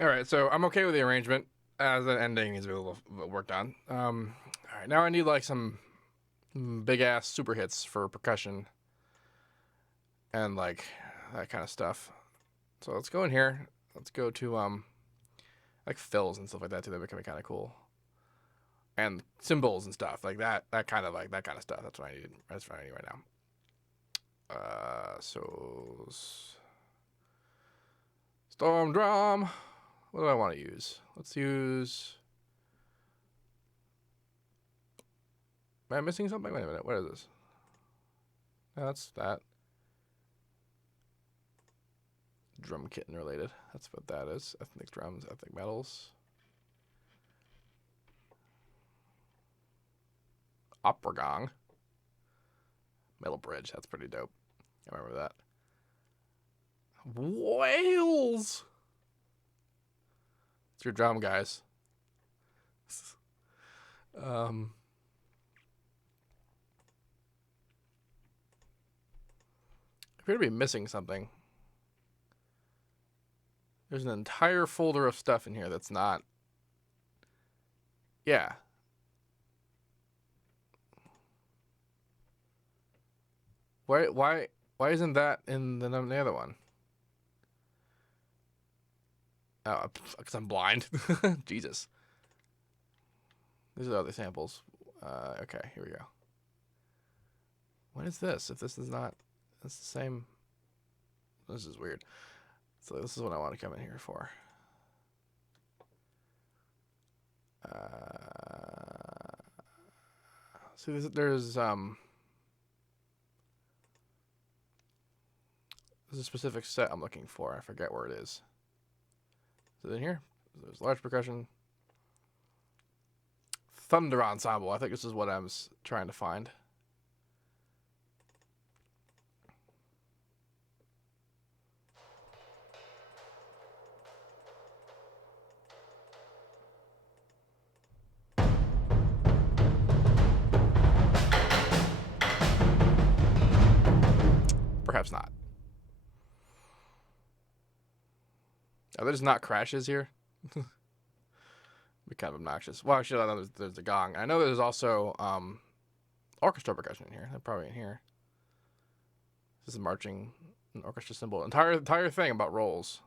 All right, so I'm okay with the arrangement. As an ending needs to be a little worked on. All right, now I need like some big ass super hits for percussion and like that kind of stuff. So let's go in here. Let's go to like fills and stuff like that too. That would be kind of cool. And cymbals and stuff like that. That kind of stuff. That's what I need. That's what I need right now. So storm drum. What do I want to use? Let's use. Am I missing something? Wait a minute. What is this? No, that's that. Drum kitten related. That's what that is. Ethnic drums, ethnic metals. Opera gong. Metal bridge. That's pretty dope. I remember that. Whales! It's your drum, guys. I appear to be missing something. There's an entire folder of stuff in here that's not. Yeah. Why isn't that in the other one? Oh, because I'm blind. Jesus. These are the other samples. Okay, here we go. What is this? If this is not, it's the same. This is weird. So this is what I want to come in here for. See, there's a specific set I'm looking for. I forget where it is. Is it in here? There's large percussion. Thunder ensemble. I think this is what I was trying to find. Perhaps not. Are there just not crashes here? Be kind of obnoxious. Well, actually, I know there's the gong. I know there's also orchestra percussion in here. They're probably in here. This is a marching an orchestra symbol. Entire thing about rolls.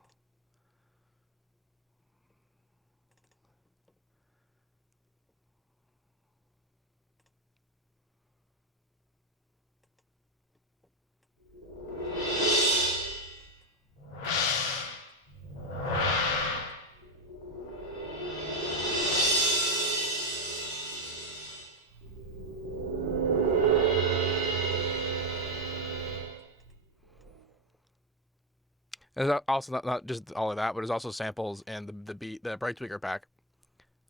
And it's also not just all of that, but there's also samples and the beat, the bright tweaker pack.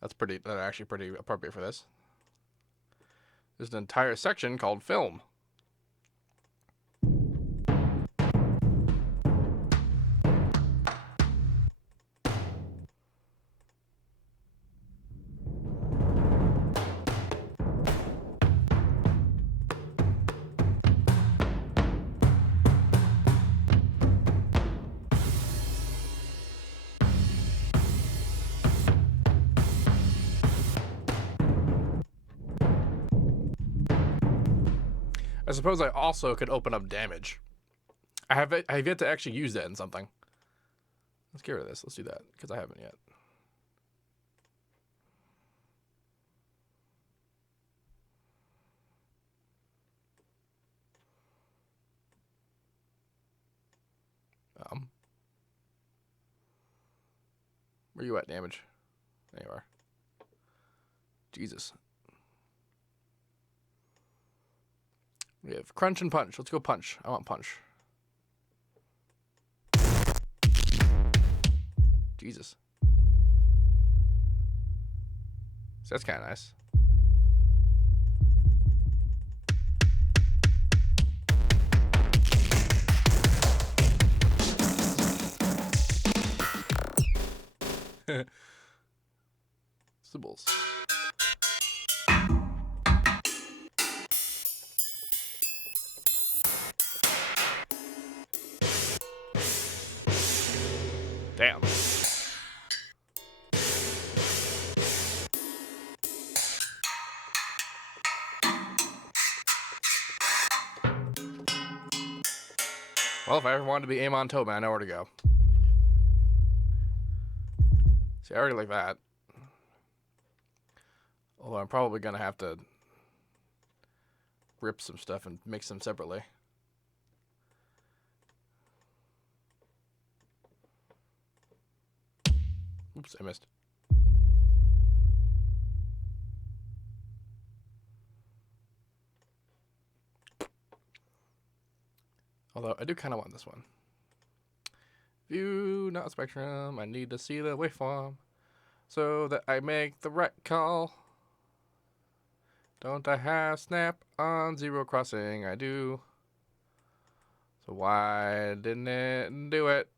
That's actually pretty appropriate for this. There's an entire section called film. I suppose I also could open up damage. I have yet to actually use that in something. Let's get rid of this. Let's do that because I haven't yet. Where you at, damage? There you are. Jesus. We have crunch and punch. Let's go punch. I want punch. Jesus. So that's kind of nice. Symbols. Damn. Well, if I ever wanted to be Amon Tobin, I know where to go. See, I already like that. Although I'm probably going to have to rip some stuff and mix them separately. Oops, I missed. Although I do kind of want this one. View, not spectrum. I need to see the waveform so that I make the right call. Don't I have snap on zero crossing? I do. So why didn't it do it?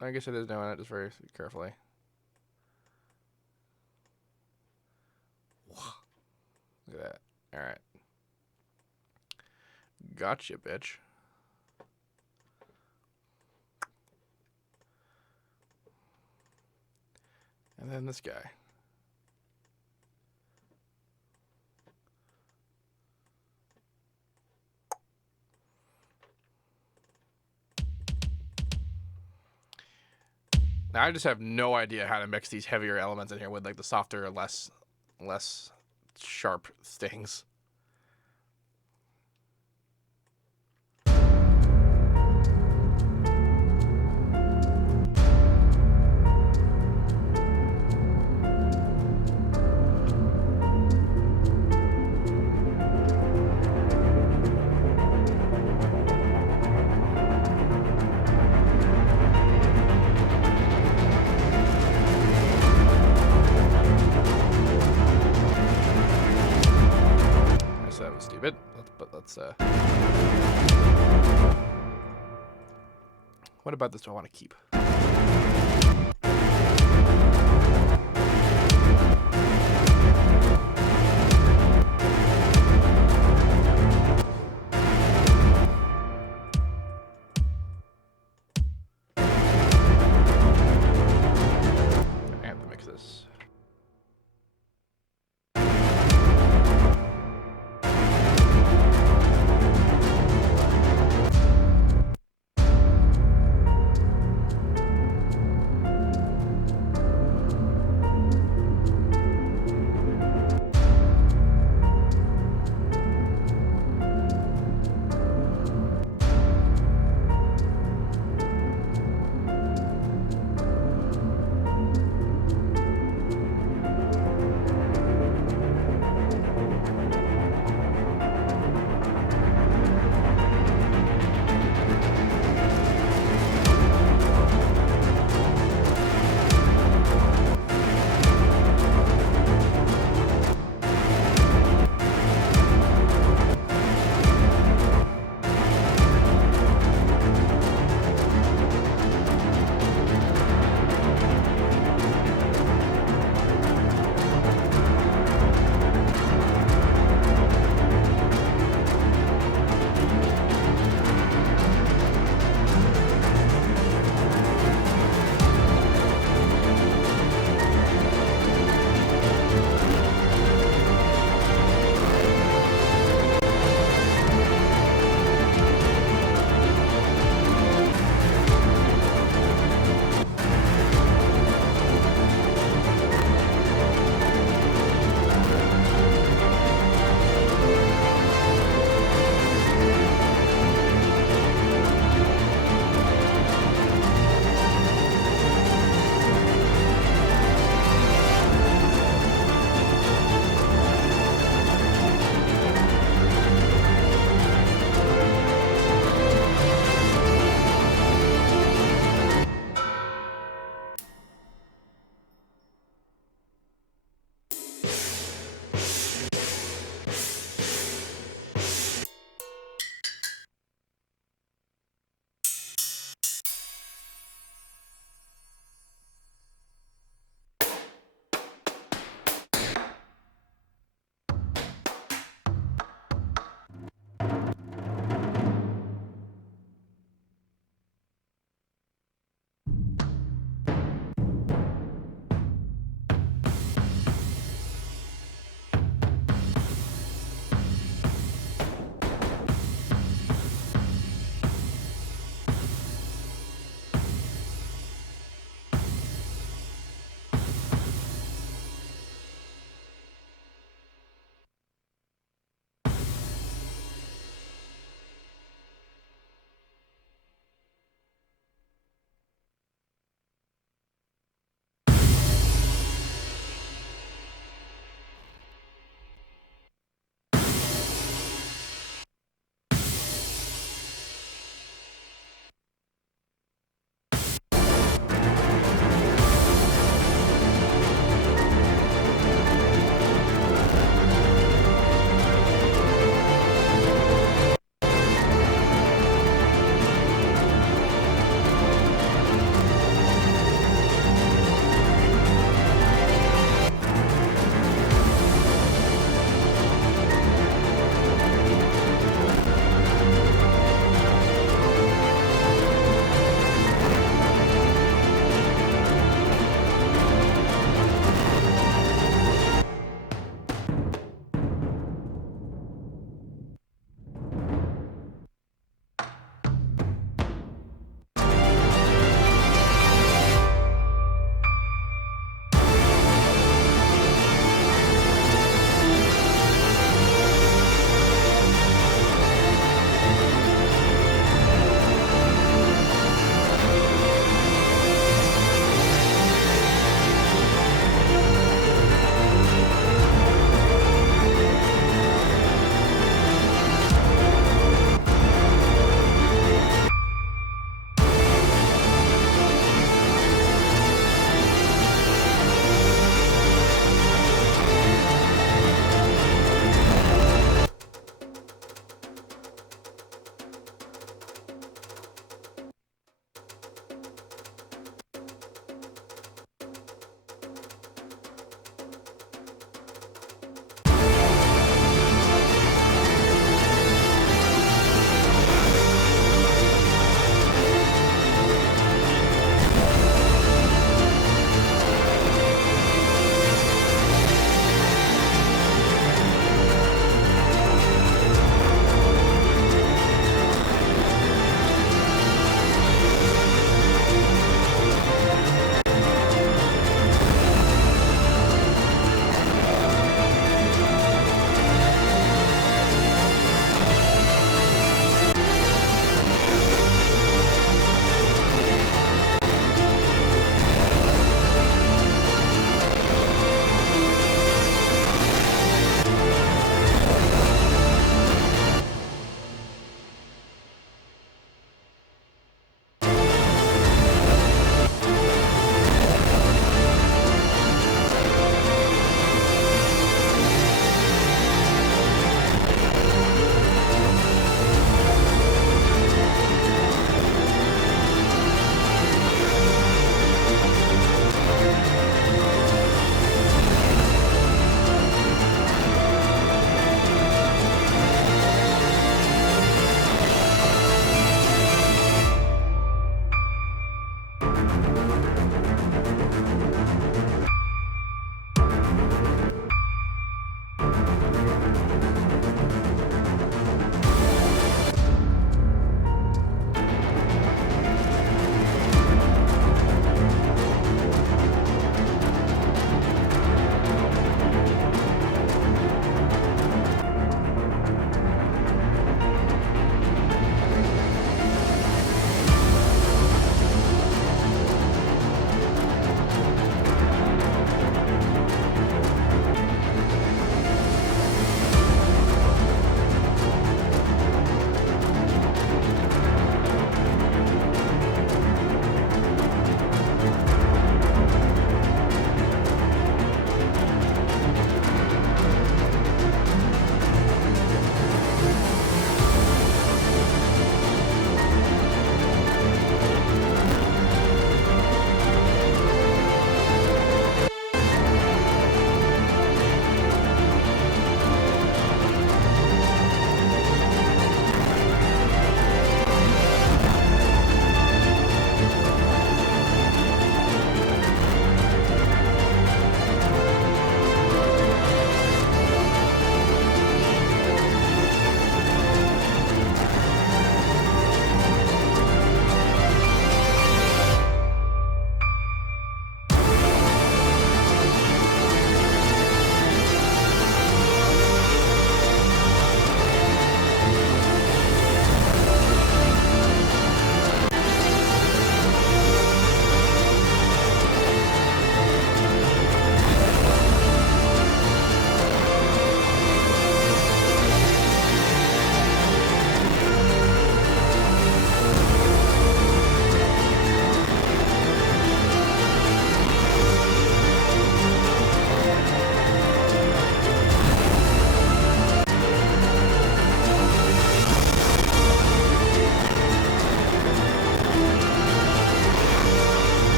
I guess it is doing it just very carefully. Look at that. Alright. Gotcha, bitch. And then this guy. Now I just have no idea how to mix these heavier elements in here with like the softer, less sharp things. That was stupid. Let's what about this do I want to keep? I have to mix this.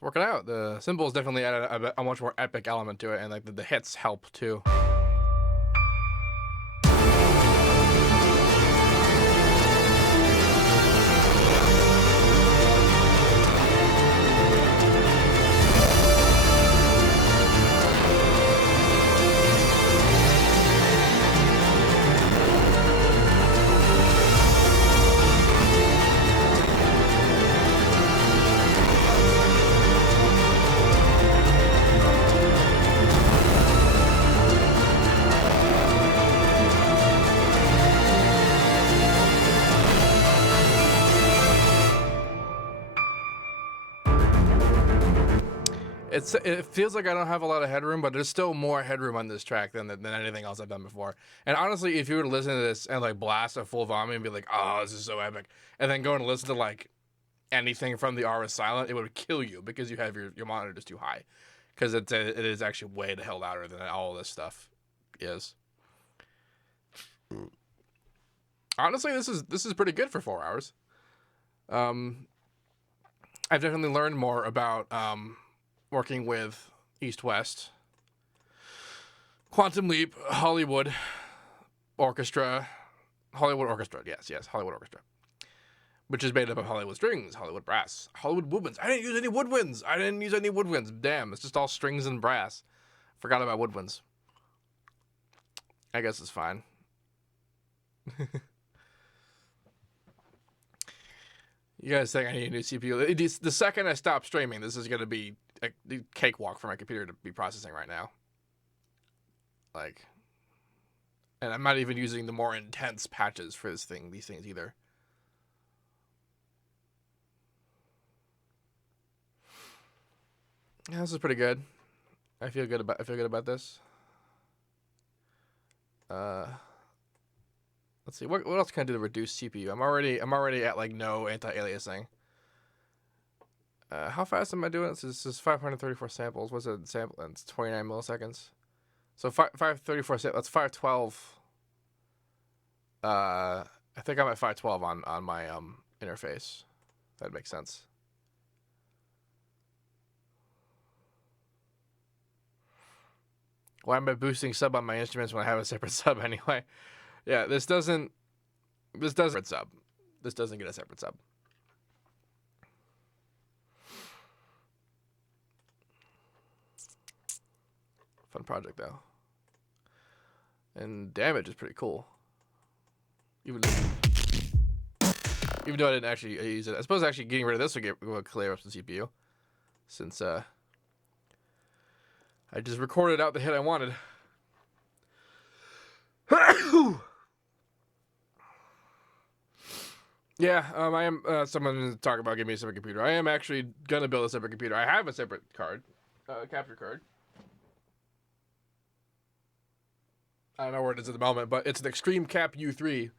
It's working out. The cymbals definitely added a much more epic element to it, and like the hits help too. It feels like I don't have a lot of headroom, but there's still more headroom on this track than anything else I've done before. And honestly, if you were to listen to this and like blast a full volume and be like, "Oh, this is so epic," and then go and listen to like anything from the R is silent, it would kill you because you have your monitor just too high, because it is actually way the hell louder than all of this stuff is. Honestly, this is pretty good for 4 hours. I've definitely learned more about working with East West, Quantum Leap, Hollywood Orchestra, Hollywood Orchestra, yes, Hollywood Orchestra, which is made up of Hollywood strings, Hollywood brass, Hollywood woodwinds. I didn't use any woodwinds. Damn, it's just all strings and brass. Forgot about woodwinds. I guess it's fine. You guys think I need a new CPU? The second I stop streaming, this is going to be a cakewalk for my computer to be processing right now. Like, and I'm not even using the more intense patches for these things either. Yeah, this is pretty good. I feel good about this. Let's see, what else can I do to reduce CPU? I'm already at like no anti-aliasing. How fast am I doing? This is 534 samples. What's a sample? It's 29 milliseconds. So 534 samples. That's 512. I think I'm at 512 on my interface. That makes sense. Why am I boosting sub on my instruments when I have a separate sub anyway? Yeah, this doesn't sub. This doesn't get a separate sub. Fun project though. And damage is pretty cool. Even though I didn't actually use it. I suppose actually getting rid of this will clear up the CPU. Since I just recorded out the hit I wanted. Yeah, I am. Someone talk about giving me a separate computer. I am actually gonna build a separate computer. I have a separate card, capture card. I don't know where it is at the moment, but it's an Extreme Cap U3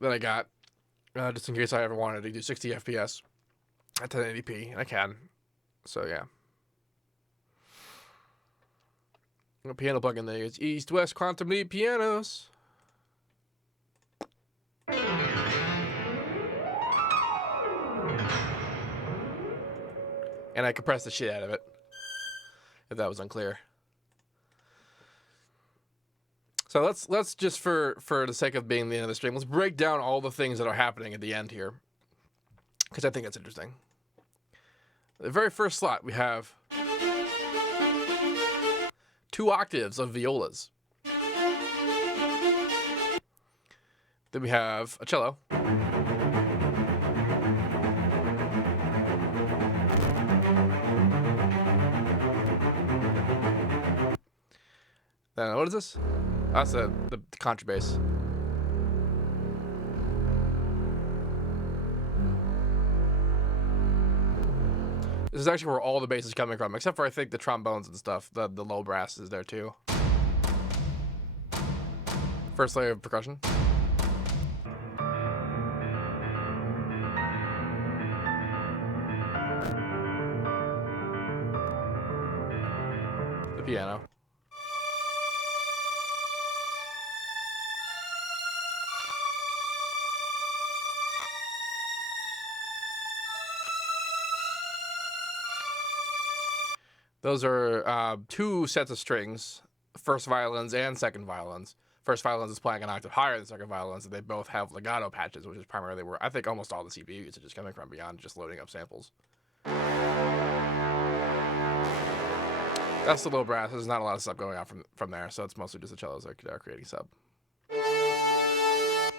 that I got, just in case I ever wanted to do 60 FPS at 1080p. I can, so yeah. A piano plugin there. It's East West Quantum Leap pianos. And I compressed the shit out of it, if that was unclear. So let's just for the sake of being the end of the stream, let's break down all the things that are happening at the end here, because I think it's interesting. The very first slot, we have 2 octaves of violas. Then we have a cello. Then what is this? That's the contrabass. This is actually where all the bass is coming from, except for I think the trombones and stuff. The low brass is there too. First layer of percussion. The piano. Those are 2 sets of strings, first violins and second violins. First violins is playing an octave higher than second violins, and they both have legato patches, which is primarily where I think almost all the CPU usage is coming from beyond just loading up samples. That's the low brass. There's not a lot of sub going on from there, so it's mostly just the cellos that are creating sub.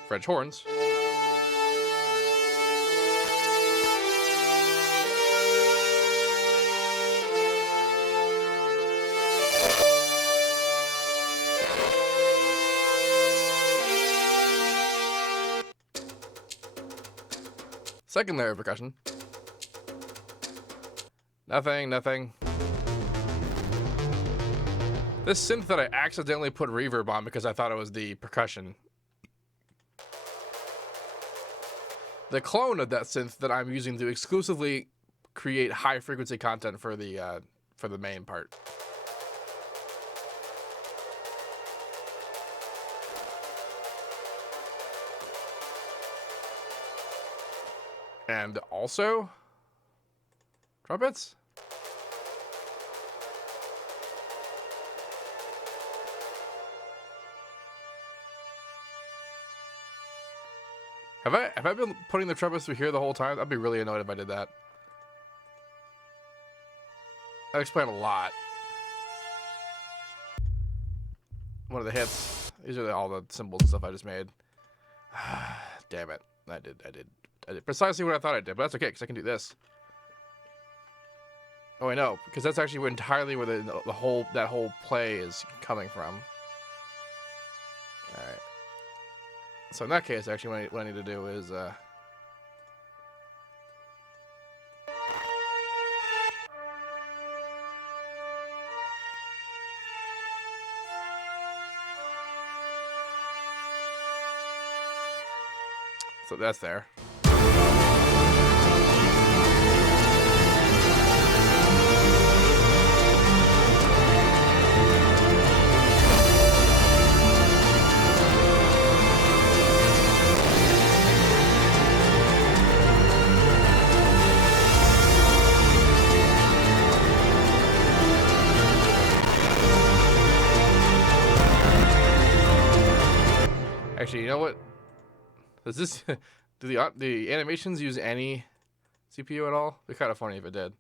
French horns. Second layer of percussion. Nothing. This synth that I accidentally put reverb on because I thought it was the percussion. The clone of that synth that I'm using to exclusively create high frequency content for the main part. And also, trumpets. Have I been putting the trumpets through here the whole time? I'd be really annoyed if I did that. That explains a lot. One of the hits. These are all the symbols and stuff I just made. Damn it. I did precisely what I thought I did, but that's okay, because I can do this. Oh, I know, because that's actually entirely where that whole play is coming from. Alright. So in that case, actually, what I need to do is, so that's there. Actually, you know what? Does this do the animations use any CPU at all? It'd be kind of funny if it did.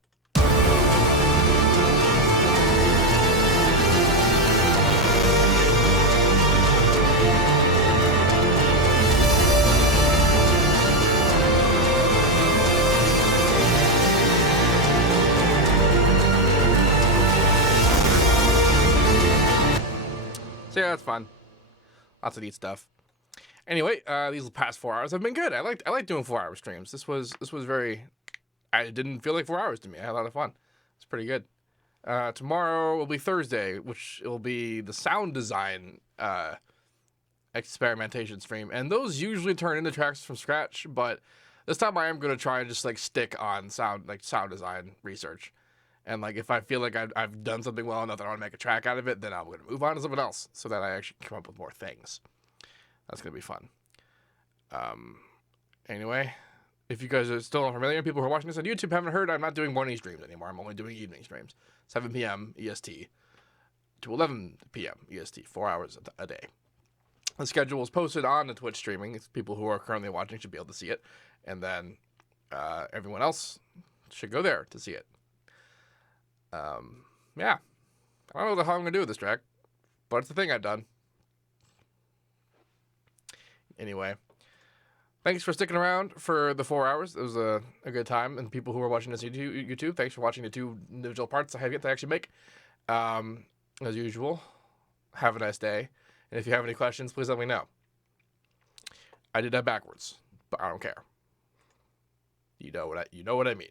So yeah, that's fun. Lots of neat stuff. Anyway, these past 4 hours have been good. I like doing 4-hour streams. This was very. I didn't feel like 4 hours to me. I had a lot of fun. It's pretty good. Tomorrow will be Thursday, which will be the sound design experimentation stream, and those usually turn into tracks from scratch. But this time I am gonna try and just like stick on sound design research, and like if I feel like I've done something well enough that I want to make a track out of it, then I'm gonna move on to something else so that I actually come up with more things. That's going to be fun. Anyway, if you guys are still unfamiliar, people who are watching this on YouTube haven't heard, I'm not doing morning streams anymore. I'm only doing evening streams. 7 p.m. EST to 11 p.m. EST, 4 hours a day. The schedule is posted on the Twitch streaming. It's people who are currently watching should be able to see it. And then everyone else should go there to see it. Yeah. I don't know what the hell I'm going to do with this track, but it's the thing I've done. Anyway, thanks for sticking around for the 4 hours. It was a good time. And people who are watching this on YouTube, thanks for watching the 2 individual parts I have yet to actually make. As usual, have a nice day. And if you have any questions, please let me know. I did that backwards, but I don't care. You know what I mean.